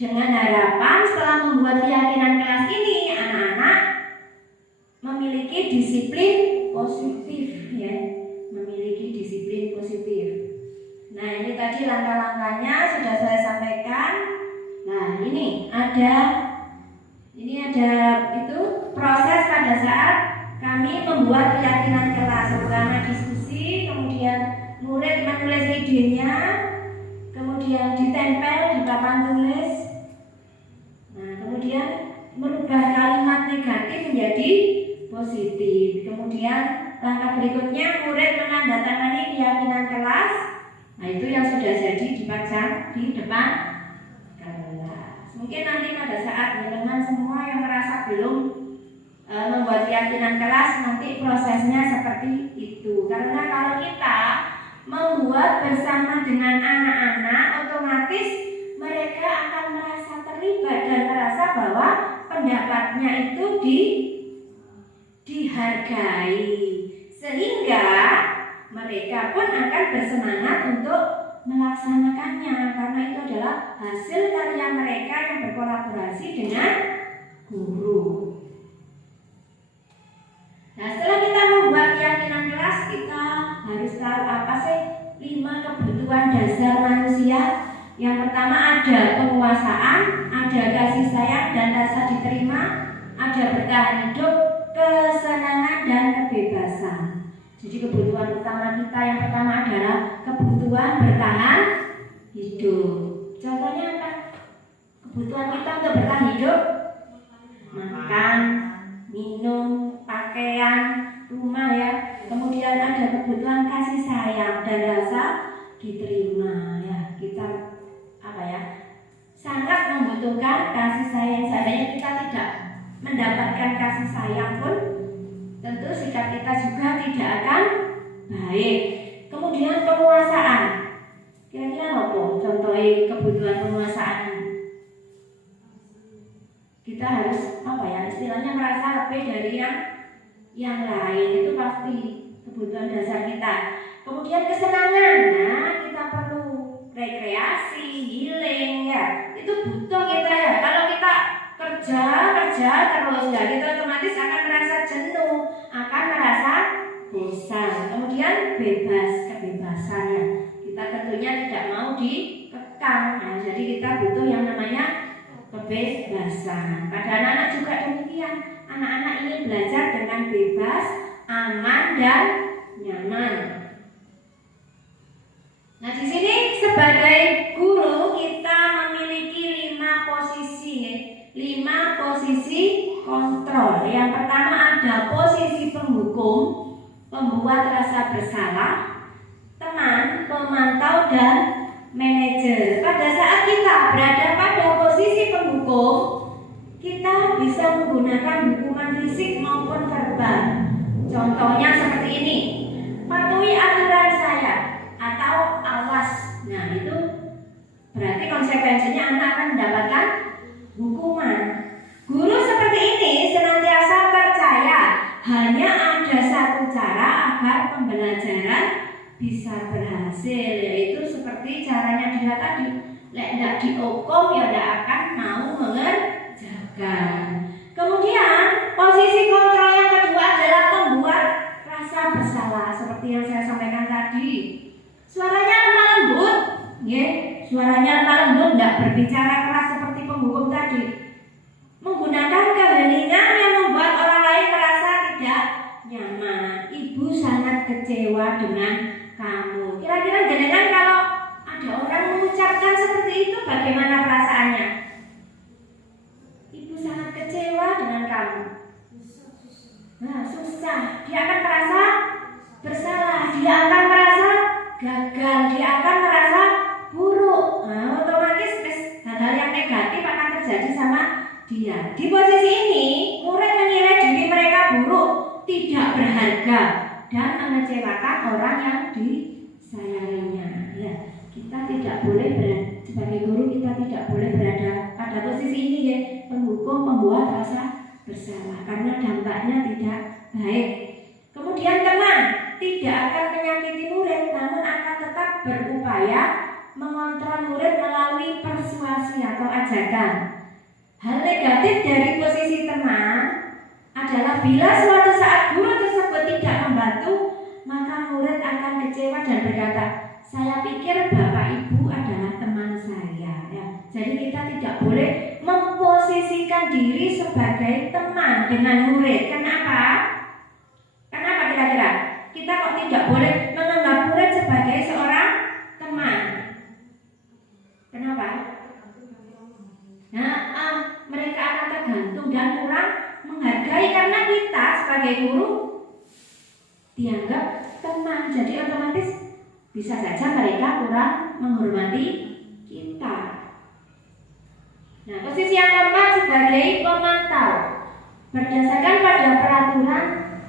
Dengan harapan setelah membuat keyakinan kelas ini, anak-anak memiliki disiplin positif, ya, memiliki disiplin positif. Nah, ini tadi langkah-langkahnya sudah saya sampaikan. Nah, ini ada itu proses pada saat kami membuat keyakinan kelas. Pertama diskusi, kemudian murid menulis idenya, kemudian ditempel di papan tulis. Nah, kemudian merubah kalimat negatif menjadi positif. Kemudian langkah berikutnya murid menandatangani keyakinan kelas. Nah, itu yang sudah jadi dipajang di depan kelas. Mungkin nanti pada saat teman-teman semua yang merasa belum membuat keyakinan kelas, nanti prosesnya seperti itu. Karena kalau kita membuat bersama dengan anak-anak, otomatis mereka akan merasa terlibat dan merasa bahwa pendapatnya itu dihargai, sehingga mereka pun akan bersemangat untuk melaksanakannya karena itu adalah hasil karya mereka yang berkolaborasi dengan guru. Nah, setelah kita membuat keyakinan kelas, kita harus tahu apa sih 5 kebutuhan dasar manusia. Yang pertama ada penguasaan, ada kasih sayang dan rasa diterima, ada bertahan hidup, kesenangan dan kebebasan. Jadi kebutuhan utama kita yang pertama adalah kebutuhan bertahan hidup. Contohnya apa? Kebutuhan kita untuk bertahan hidup: makan, minum, pakaian, rumah, ya. Kemudian ada kebutuhan kasih sayang dan rasa diterima, ya. Kita sangat membutuhkan kasih sayang. Seandainya kita tidak mendapatkan kasih sayang pun, tentu sikap kita juga tidak akan baik. Kemudian penguasaan. Kira-kira apa contohnya kebutuhan penguasaan? Kita harus istilahnya merasa lebih dari yang lain, itu pasti kebutuhan dasar kita. Kemudian kesenangan. Nah, kita perlu rekreasi, healing, ya. Itu butuh kita, ya. Kalau kita kerja terus, ya, kita otomatis akan merasa jenuh, akan merasa bosan. Kemudian kebebasan, ya. Kita tentunya tidak mau dikekang. Nah, jadi kita butuh yang namanya kebebasan. Pada anak-anak juga demikian. Anak-anak ingin belajar dengan bebas, aman dan nyaman. Nah, di sini sebagai guru kita memiliki 5 posisi kontrol. Yang pertama ada posisi penghukum, pembuat rasa bersalah, teman, pemantau dan manajer. Pada saat kita berada pada posisi penghukum, kita bisa menggunakan hukuman fisik maupun verbal. Contohnya seperti ini: patuhi aturan saya atau awas. Nah, itu berarti konsekuensinya anak akan mendapatkan hukuman. Guru seperti ini senantiasa percaya hanya ada satu cara agar pembelajaran bisa berhasil, yaitu seperti caranya dia tadi. Lek ndak dihukum, ya ndak akan mau mengerjakan. Kemudian posisi kontrol yang kedua adalah membuat rasa bersalah, seperti yang saya sampaikan tadi. Suaranya lemah lembut, suaranya lemah lembut, ndak berbicara keras seperti penghukum tadi. Menggunakan keheningan yang membuat orang lain merasa tidak nyaman. Ibu sangat kecewa dengan kamu. Kira-kira jenengan kalau ada orang mengucapkan seperti itu, bagaimana perasaannya? Ibu sangat kecewa dengan kamu. Nah, susah. Dia akan merasa bersalah. Dia akan merasa gagal. Dia akan merasa buruk. Nah, otomatis hal-hal yang negatif akan terjadi sama dia. Di posisi ini, murid menilai diri mereka buruk, tidak berharga, dan mengecewakan orang yang disayanginya. Ya. boleh sebagai guru kita tidak boleh berada pada posisi ini ya, penghukum, pembuat rasa bersalah, karena dampaknya tidak baik. Kemudian teman tidak akan menyakiti murid, namun akan tetap berupaya mengontrol murid melalui persuasi atau ajakan. Hal negatif dari posisi teman adalah bila suatu saat guru tersebut tidak membantu, maka murid akan kecewa dan berkata, saya pikir Bapak Ibu adalah teman saya. Ya. Jadi kita tidak boleh memposisikan diri sebagai teman dengan murid. Kenapa? Kenapa kira-kira? Kita kok tidak boleh menganggap murid sebagai seorang teman? Kenapa? Nah, mereka akan tergantung dan kurang menghargai karena kita sebagai guru dianggap teman. Jadi otomatis bisa saja mereka kurang menghormati kita. Nah, posisi yang keempat sebagai pemantau. Berdasarkan pada peraturan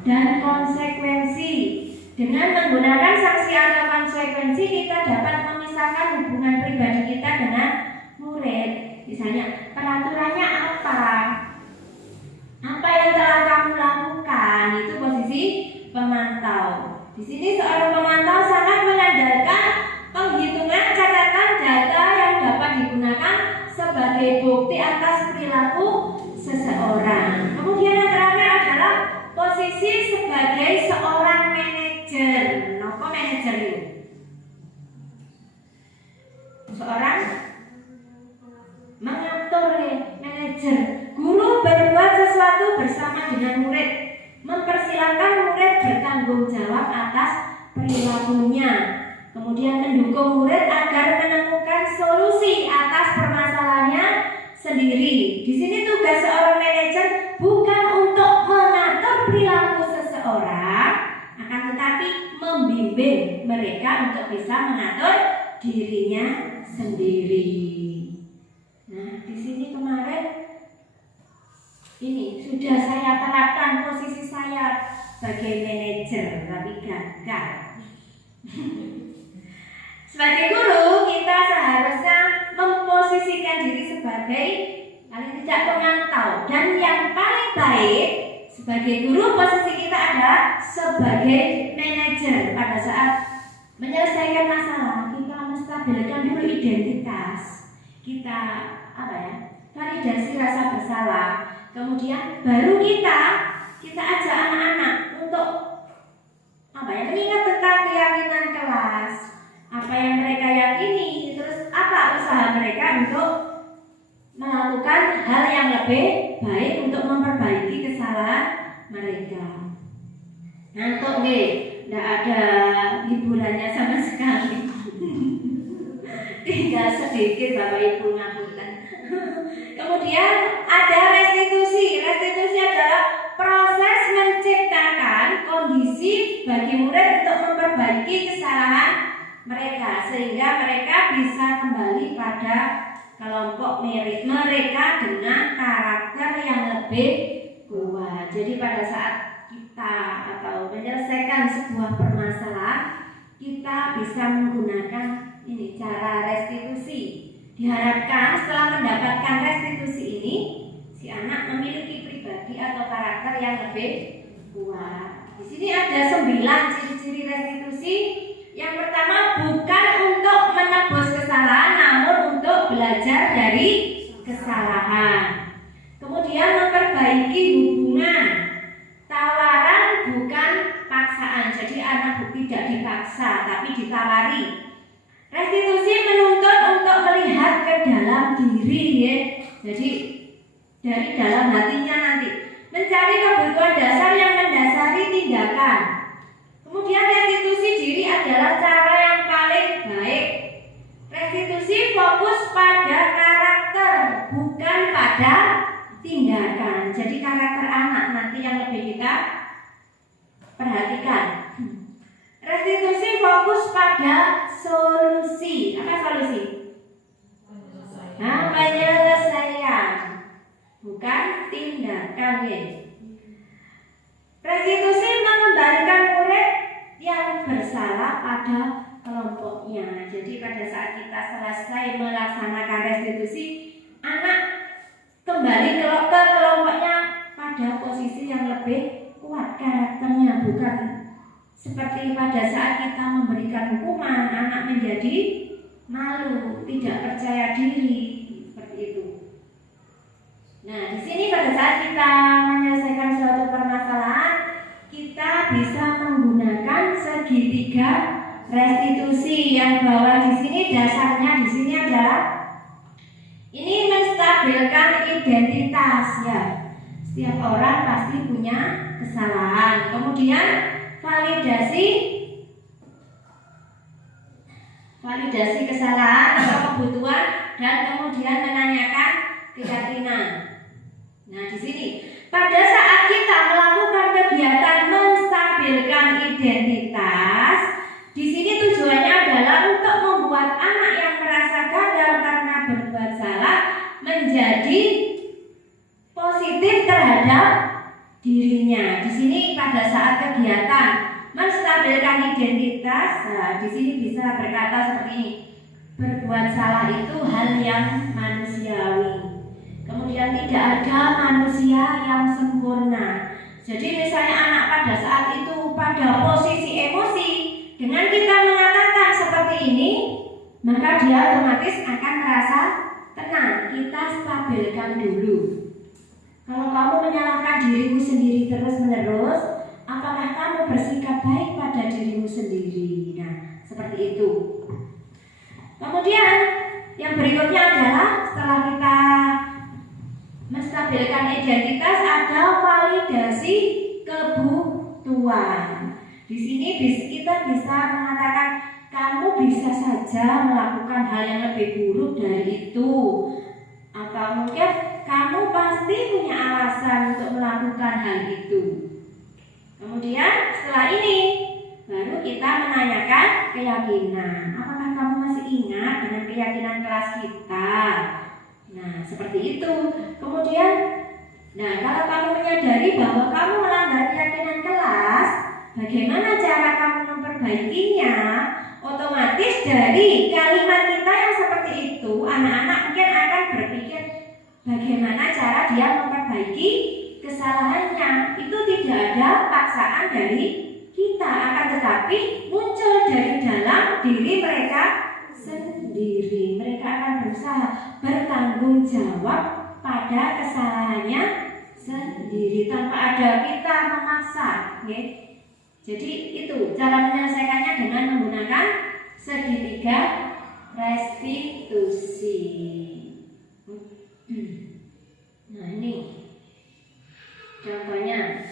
dan konsekuensi. Dengan menggunakan sanksi atau konsekuensi kita dapat memisahkan hubungan pribadi kita dengan murid. Misalnya peraturannya apa? Apa yang telah kamu lakukan? Itu posisi pemantau. Di sini seorang pemantau sangat mengandalkan penghitungan catatan data yang dapat digunakan sebagai bukti atas perilaku seseorang. Kemudian yang terakhir adalah posisi sebagai seorang manajer. Apa manajer itu? Seorang mengatur manajer. Guru berbuat sesuatu bersama dengan murid, mempersilahkan murid bertanggung jawab atas perilakunya, kemudian mendukung murid agar menemukan solusi atas permasalahannya sendiri. Di sini tugas seorang manajer bukan untuk mengatur perilaku seseorang, akan tetapi membimbing mereka untuk bisa mengatur dirinya sendiri. Nah, di sini kemarin ini sudah saya terapkan posisi saya sebagai manajer, tapi gagal. Sebagai guru, kita seharusnya memposisikan diri sebagai paling tidak pemantau, dan yang paling baik sebagai guru posisi kita adalah sebagai manajer. Pada saat menyelesaikan masalah, kita menstabilkan dulu identitas kita, validasi rasa bersalah. Kemudian baru kita ajak anak-anak untuk mengingat tentang keyakinan kelas, apa yang mereka yakini, terus apa usaha mereka untuk melakukan hal yang lebih baik untuk memperbaiki kesalahan mereka. Ngantuk nih, tidak ada hiburannya sama sekali. Tinggal sedikit Bapak Ibu ngapunten. Kemudian ada restitusi. Restitusi adalah proses menciptakan kondisi bagi murid untuk memperbaiki kesalahan mereka, sehingga mereka bisa kembali pada kelompok mereka dengan karakter yang lebih kuat. Jadi pada saat kita atau menyelesaikan sebuah permasalahan, kita bisa menggunakan ini cara restitusi. Diharapkan setelah mendapatkan restitusi ini, si anak memiliki pribadi atau karakter yang lebih kuat. Di sini ada 9 ciri-ciri restitusi. Yang pertama, bukan untuk menebus kesalahan, namun untuk belajar dari kesalahan. Kemudian memperbaiki hubungan. Tawaran bukan paksaan. Jadi anak tidak dipaksa, tapi ditawari. Restitusi menuntut untuk melihat ke dalam diri, ya. Jadi dari dalam hatinya nanti mencari kebutuhan dasar yang mendasari tindakan. Kemudian restitusi diri adalah cara yang paling baik. Restitusi fokus pada karakter, bukan pada tindakan. Jadi karakter anak nanti yang lebih kita perhatikan. Restitusi fokus pada solusi. Apa solusi? Penyelesaian, bukan tindakan, ya. Restitusi mengembalikan murid yang bersalah pada kelompoknya. Jadi pada saat kita selesai melaksanakan restitusi, anak kembali ke kelompoknya pada posisi yang lebih kuat karakternya, bukan seperti pada saat kita memberikan hukuman, anak menjadi malu, tidak percaya diri, seperti itu. Nah, di sini pada saat kita menyelesaikan suatu permasalahan, kita bisa menggunakan segitiga restitusi yang bawah di sini dasarnya di sini adalah ini menstabilkan identitas ya. Setiap orang pasti punya kesalahan. Kemudian validasi kesalahan atau kebutuhan dan kemudian menanyakan keyakinan. Nah, di sini pada saat kita melakukan kegiatan menstabilkan identitas, di sini tujuannya adalah untuk membuat anak yang merasa gagal karena berbuat salah menjadi positif terhadap dirinya. Di sini pada saat kegiatan menstabilkan identitas, nah, di sini bisa berkata seperti ini: berbuat salah itu hal yang manusiawi. Kemudian tidak ada manusia yang sempurna. Jadi misalnya anak pada saat itu pada posisi emosi, dengan kita mengatakan seperti ini, maka dia otomatis akan merasa tenang. Kita stabilkan dulu. Kalau kamu menyalahkan dirimu sendiri terus-menerus, apakah kamu bersikap baik pada dirimu sendiri? Nah, seperti itu. Kemudian yang berikutnya adalah setelah kita menstabilkan identitas, ada validasi kebutuhan. Di sini kita bisa mengatakan kamu bisa saja melakukan hal yang lebih buruk dari itu, atau mungkin kamu pasti punya alasan untuk melakukan hal itu. Kemudian setelah ini baru kita menanyakan keyakinan. Apakah kamu masih ingat dengan keyakinan kelas kita? Nah, seperti itu. Kemudian, nah, kalau kamu menyadari bahwa kamu melanggar keyakinan kelas, bagaimana cara kamu memperbaikinya? Otomatis dari kalimat kita yang seperti itu, anak-anak mungkin akan berpikir bagaimana cara dia memperbaiki kesalahannya. Itu tidak ada paksaan dari kita, akan tetapi muncul dari dalam diri mereka sendiri. Mereka akan berusaha bertanggung jawab pada kesalahannya sendiri tanpa ada kita memaksa, okay? Jadi itu cara menyelesaikannya dengan menggunakan segitiga restitusi. Nah, ini contohnya.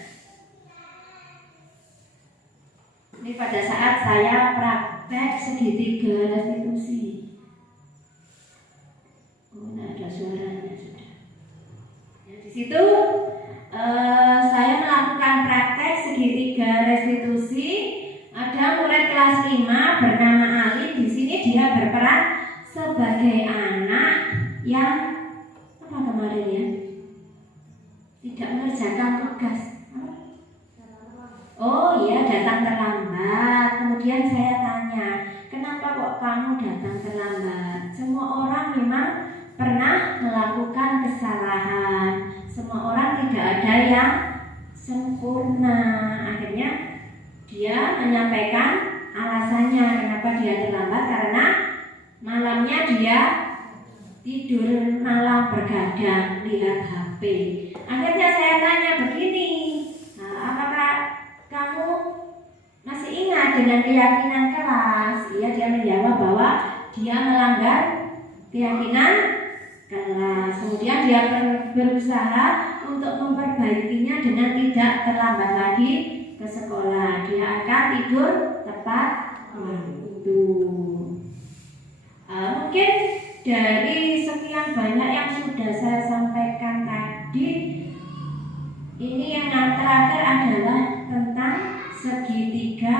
Ini pada saat saya praktek segitiga restitusi. Oh, nah, ada suaranya sudah. Ya, di situ saya melakukan praktek segitiga restitusi. Ada murid kelas 5 bernama Ali. Di sini dia berperan sebagai anak yang apa kemarin ya? Tidak mengerjakan tugas. Oh iya, datang terlambat. Kemudian saya tanya, kenapa kok kamu datang terlambat? Semua orang memang pernah melakukan kesalahan. Semua orang tidak ada yang sempurna. Akhirnya dia menyampaikan alasannya kenapa dia terlambat, karena malamnya dia tidur malam bergadang lihat HP. Akhirnya saya tanya begini, apakah kamu masih ingat dengan keyakinan kelas? Iya, dia menjawab bahwa dia melanggar keyakinan kelas. Kemudian dia berusaha untuk memperbaikinya dengan tidak terlambat lagi ke sekolah. Dia akan tidur tepat waktu. Mungkin dari sekian banyak yang sudah saya sampaikan tadi, ini yang terakhir adalah tentang segitiga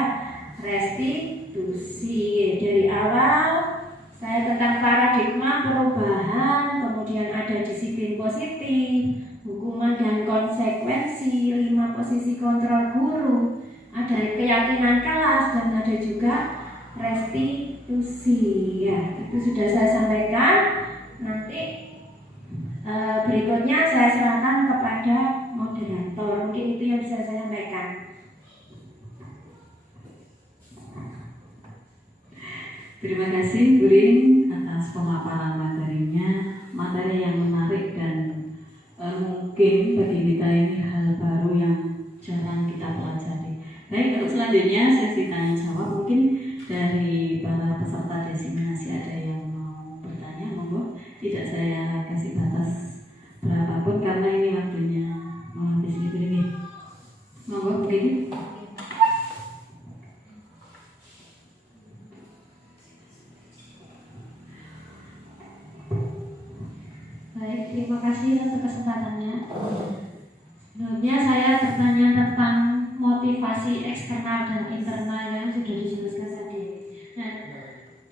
restitusi. Dari awal saya tentang paradigma perubahan, kemudian ada disiplin positif, hukuman dan konsekuensi, 5 posisi kontrol guru, ada keyakinan kelas, dan ada juga restitusi. Ya, itu sudah saya sampaikan. Nanti berikutnya saya serahkan kepada moderator. Mungkin itu yang bisa saya sampaikan. Terima kasih Bu Rin atas pemaparan materinya, materi yang menarik dan mungkin bagi kita ini hal baru yang jarang kita pelajari. Baik, untuk selanjutnya sesi tanya jawab, mungkin dari para peserta diseminasi ada yang mau bertanya, monggo. Tidak saya kasih batas berapapun karena ini waktunya habis ini. Monggo begini. Baik, terima kasih atas kesempatannya. Sebelumnya saya bertanya tentang motivasi eksternal dan internal yang sudah dijelaskan tadi. Nah,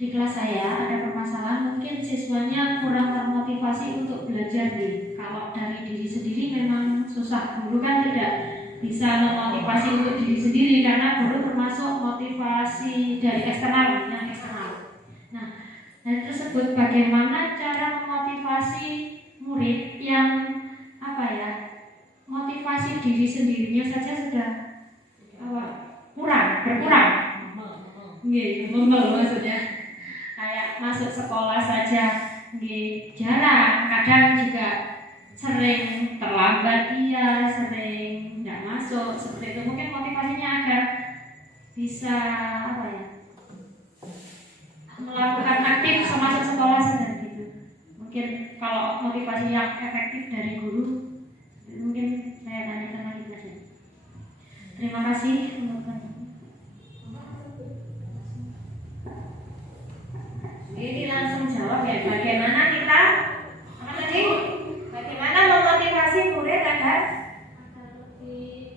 di kelas saya ada permasalahan, mungkin siswanya kurang termotivasi untuk belajar nih. Kalau dari diri sendiri memang susah, guru kan tidak bisa memotivasi untuk diri sendiri karena guru termasuk motivasi dari eksternal, yang eksternal. Nah, hal tersebut bagaimana cara memotivasi murid yang motivasi diri sendirinya saja sudah berkurang. Memel maksudnya. Kayak masuk sekolah saja jarang, kadang juga sering terlambat, sering tidak masuk seperti itu. Mungkin motivasinya agar bisa melakukan aktif semasa sekolah sedang gitu. Mungkin kalau motivasi yang efektif dari guru, mungkin saya tanyakan lagi saja. Terima kasih. Ini langsung jawab ya, bagaimana kita bagaimana memotivasi murid agar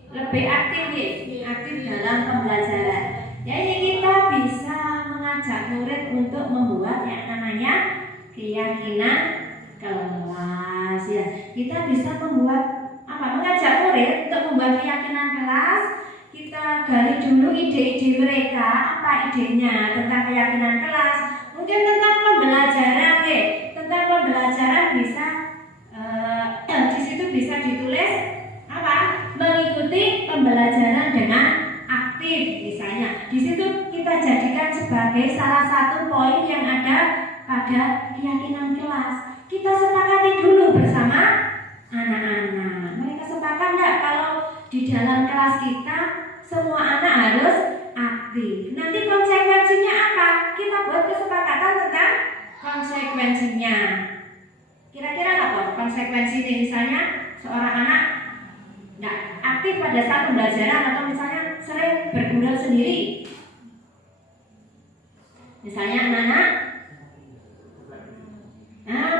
lebih aktif dalam pembelajaran. Jadi kita bisa mengajak murid untuk membuat yang namanya keyakinan kelas ya. Kita bisa mengajak murid untuk membuat keyakinan kelas. Kita gali dulu ide-ide mereka, apa idenya tentang keyakinan kelas. Mungkin tentang pembelajaran tentang pembelajaran bisa di situ bisa ditulis mengikuti pembelajaran dengan aktif misalnya. Di situ kita jadikan sebagai salah satu poin yang ada pada keyakinan kelas. Kita sepakati dulu bersama anak-anak. Mereka sepakat enggak kalau di dalam kelas kita semua anak harus aktif? Nanti konsekuensinya apa? Kita buat kesepakatan tentang konsekuensinya. Kira-kira apa konsekuensinya? Misalnya seorang anak enggak aktif pada saat pembelajaran atau misalnya sering bergurau sendiri. Misalnya anak-anak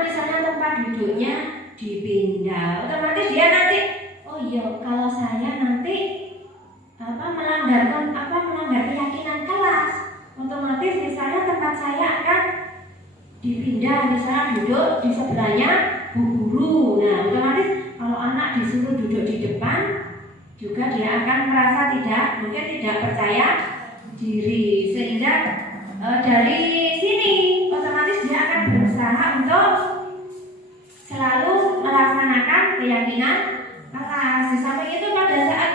misalnya tempat duduknya dipindah, otomatis dia nanti kalau saya nanti melanggar keyakinan kelas, otomatis misalnya tempat saya akan dipindah, misalnya duduk di sebelahnya bu guru. Nah, otomatis kalau anak disuruh duduk di depan juga dia akan merasa mungkin tidak percaya diri, sehingga dari sini otomatis dia akan berusaha untuk selalu melaksanakan keyakinan kelas. Di samping itu pada saat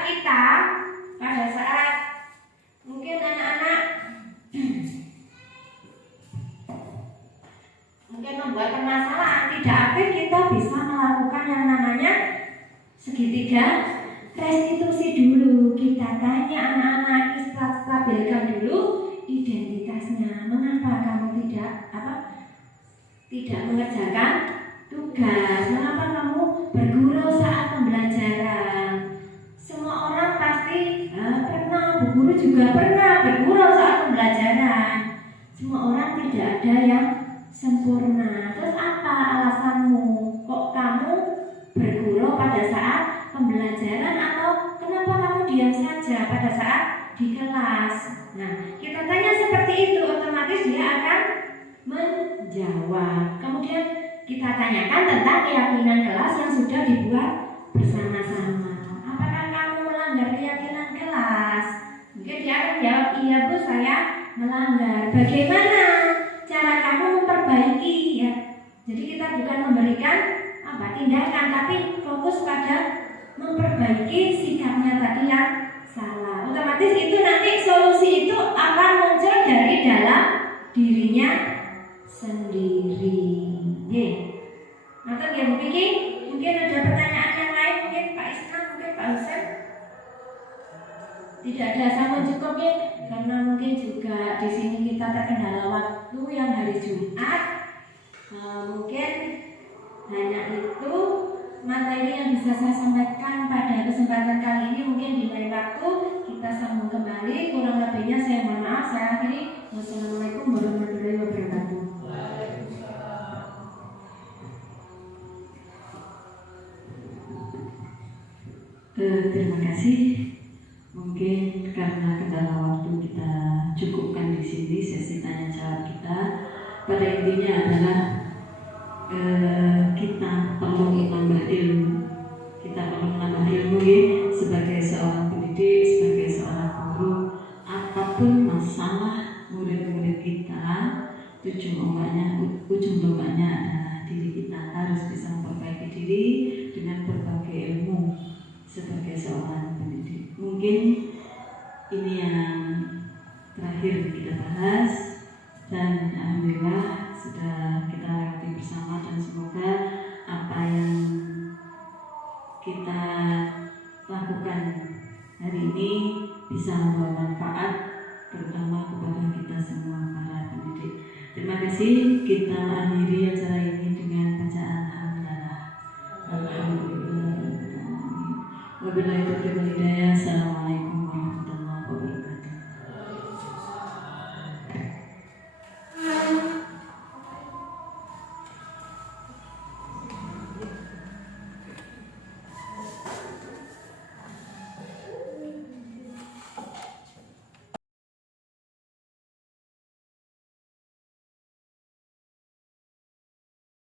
mungkin anak-anak mungkin membuat permasalahan tidak aktif, kita bisa melakukan yang namanya segitiga restitusi dulu. Kita tanya anak-anak, stabilkan dulu identitasnya. Mengapa kamu tidak mengerjakan tugas? Mengapa kamu bergurau saat pembelajaran? Semua orang pasti pernah, bu guru juga pernah bergurau saat pembelajaran. Semua orang tidak ada yang sempurna. Terus apa alasanmu? Kok kamu bergurau pada saat pembelajaran, atau kenapa kamu diam saja pada saat di kelas? Nah, kita tanya seperti itu, otomatis dia akan menjawab. Kemudian kita tanyakan tentang keyakinan kelas yang sudah dibuat bersama-sama. Apakah kamu melanggar keyakinan kelas? Mungkin dia akan jawab, iya bu, saya melanggar. Bagaimana cara kamu memperbaiki ya? Jadi kita bukan memberikan tindakan, tapi fokus pada memperbaiki sikapnya tadi yang salah. Otomatis itu nanti solusi itu akan muncul dari dalam dirinya sendiri. Nonton ya Bu Kiki? Mungkin ada pertanyaan yang lain, mungkin Pak Isna, mungkin Pak Hussein. Tidak ada, sama cukup ya, karena mungkin juga di sini kita terkendala waktu yang hari Jumat. Mungkin hanya itu materi yang bisa saya sampaikan pada kesempatan kali ini. Mungkin di lain waktu kita sambung kembali. Kurang lebihnya saya mohon maaf. Saya akhiri. Wassalamualaikum warahmatullahi wabarakatuh. Terima kasih. Mungkin karena kendala waktu kita cukupkan di sini sesi tanya jawab kita. Pada intinya adalah kita perlu menambah ilmu. Kita perlu menambah ilmu ya, sebagai seorang pendidik, sebagai seorang guru. Apapun masalah murid-murid kita, ujung tombaknya adalah diri kita. Harus bisa memperbaiki diri dengan berbagai ilmu sebagai seorang pendidik. Mungkin ini yang terakhir kita bahas, dan alhamdulillah sudah kita lewati bersama, dan semoga apa yang kita lakukan hari ini bisa membawa manfaat terutama kepada kita semua para pendidik. Terima kasih. Kita akhiri acara ini dengan bacaan hamdalah. Alhamdulillah. Wabillahi taufiq wal hidayah. Assalamualaikum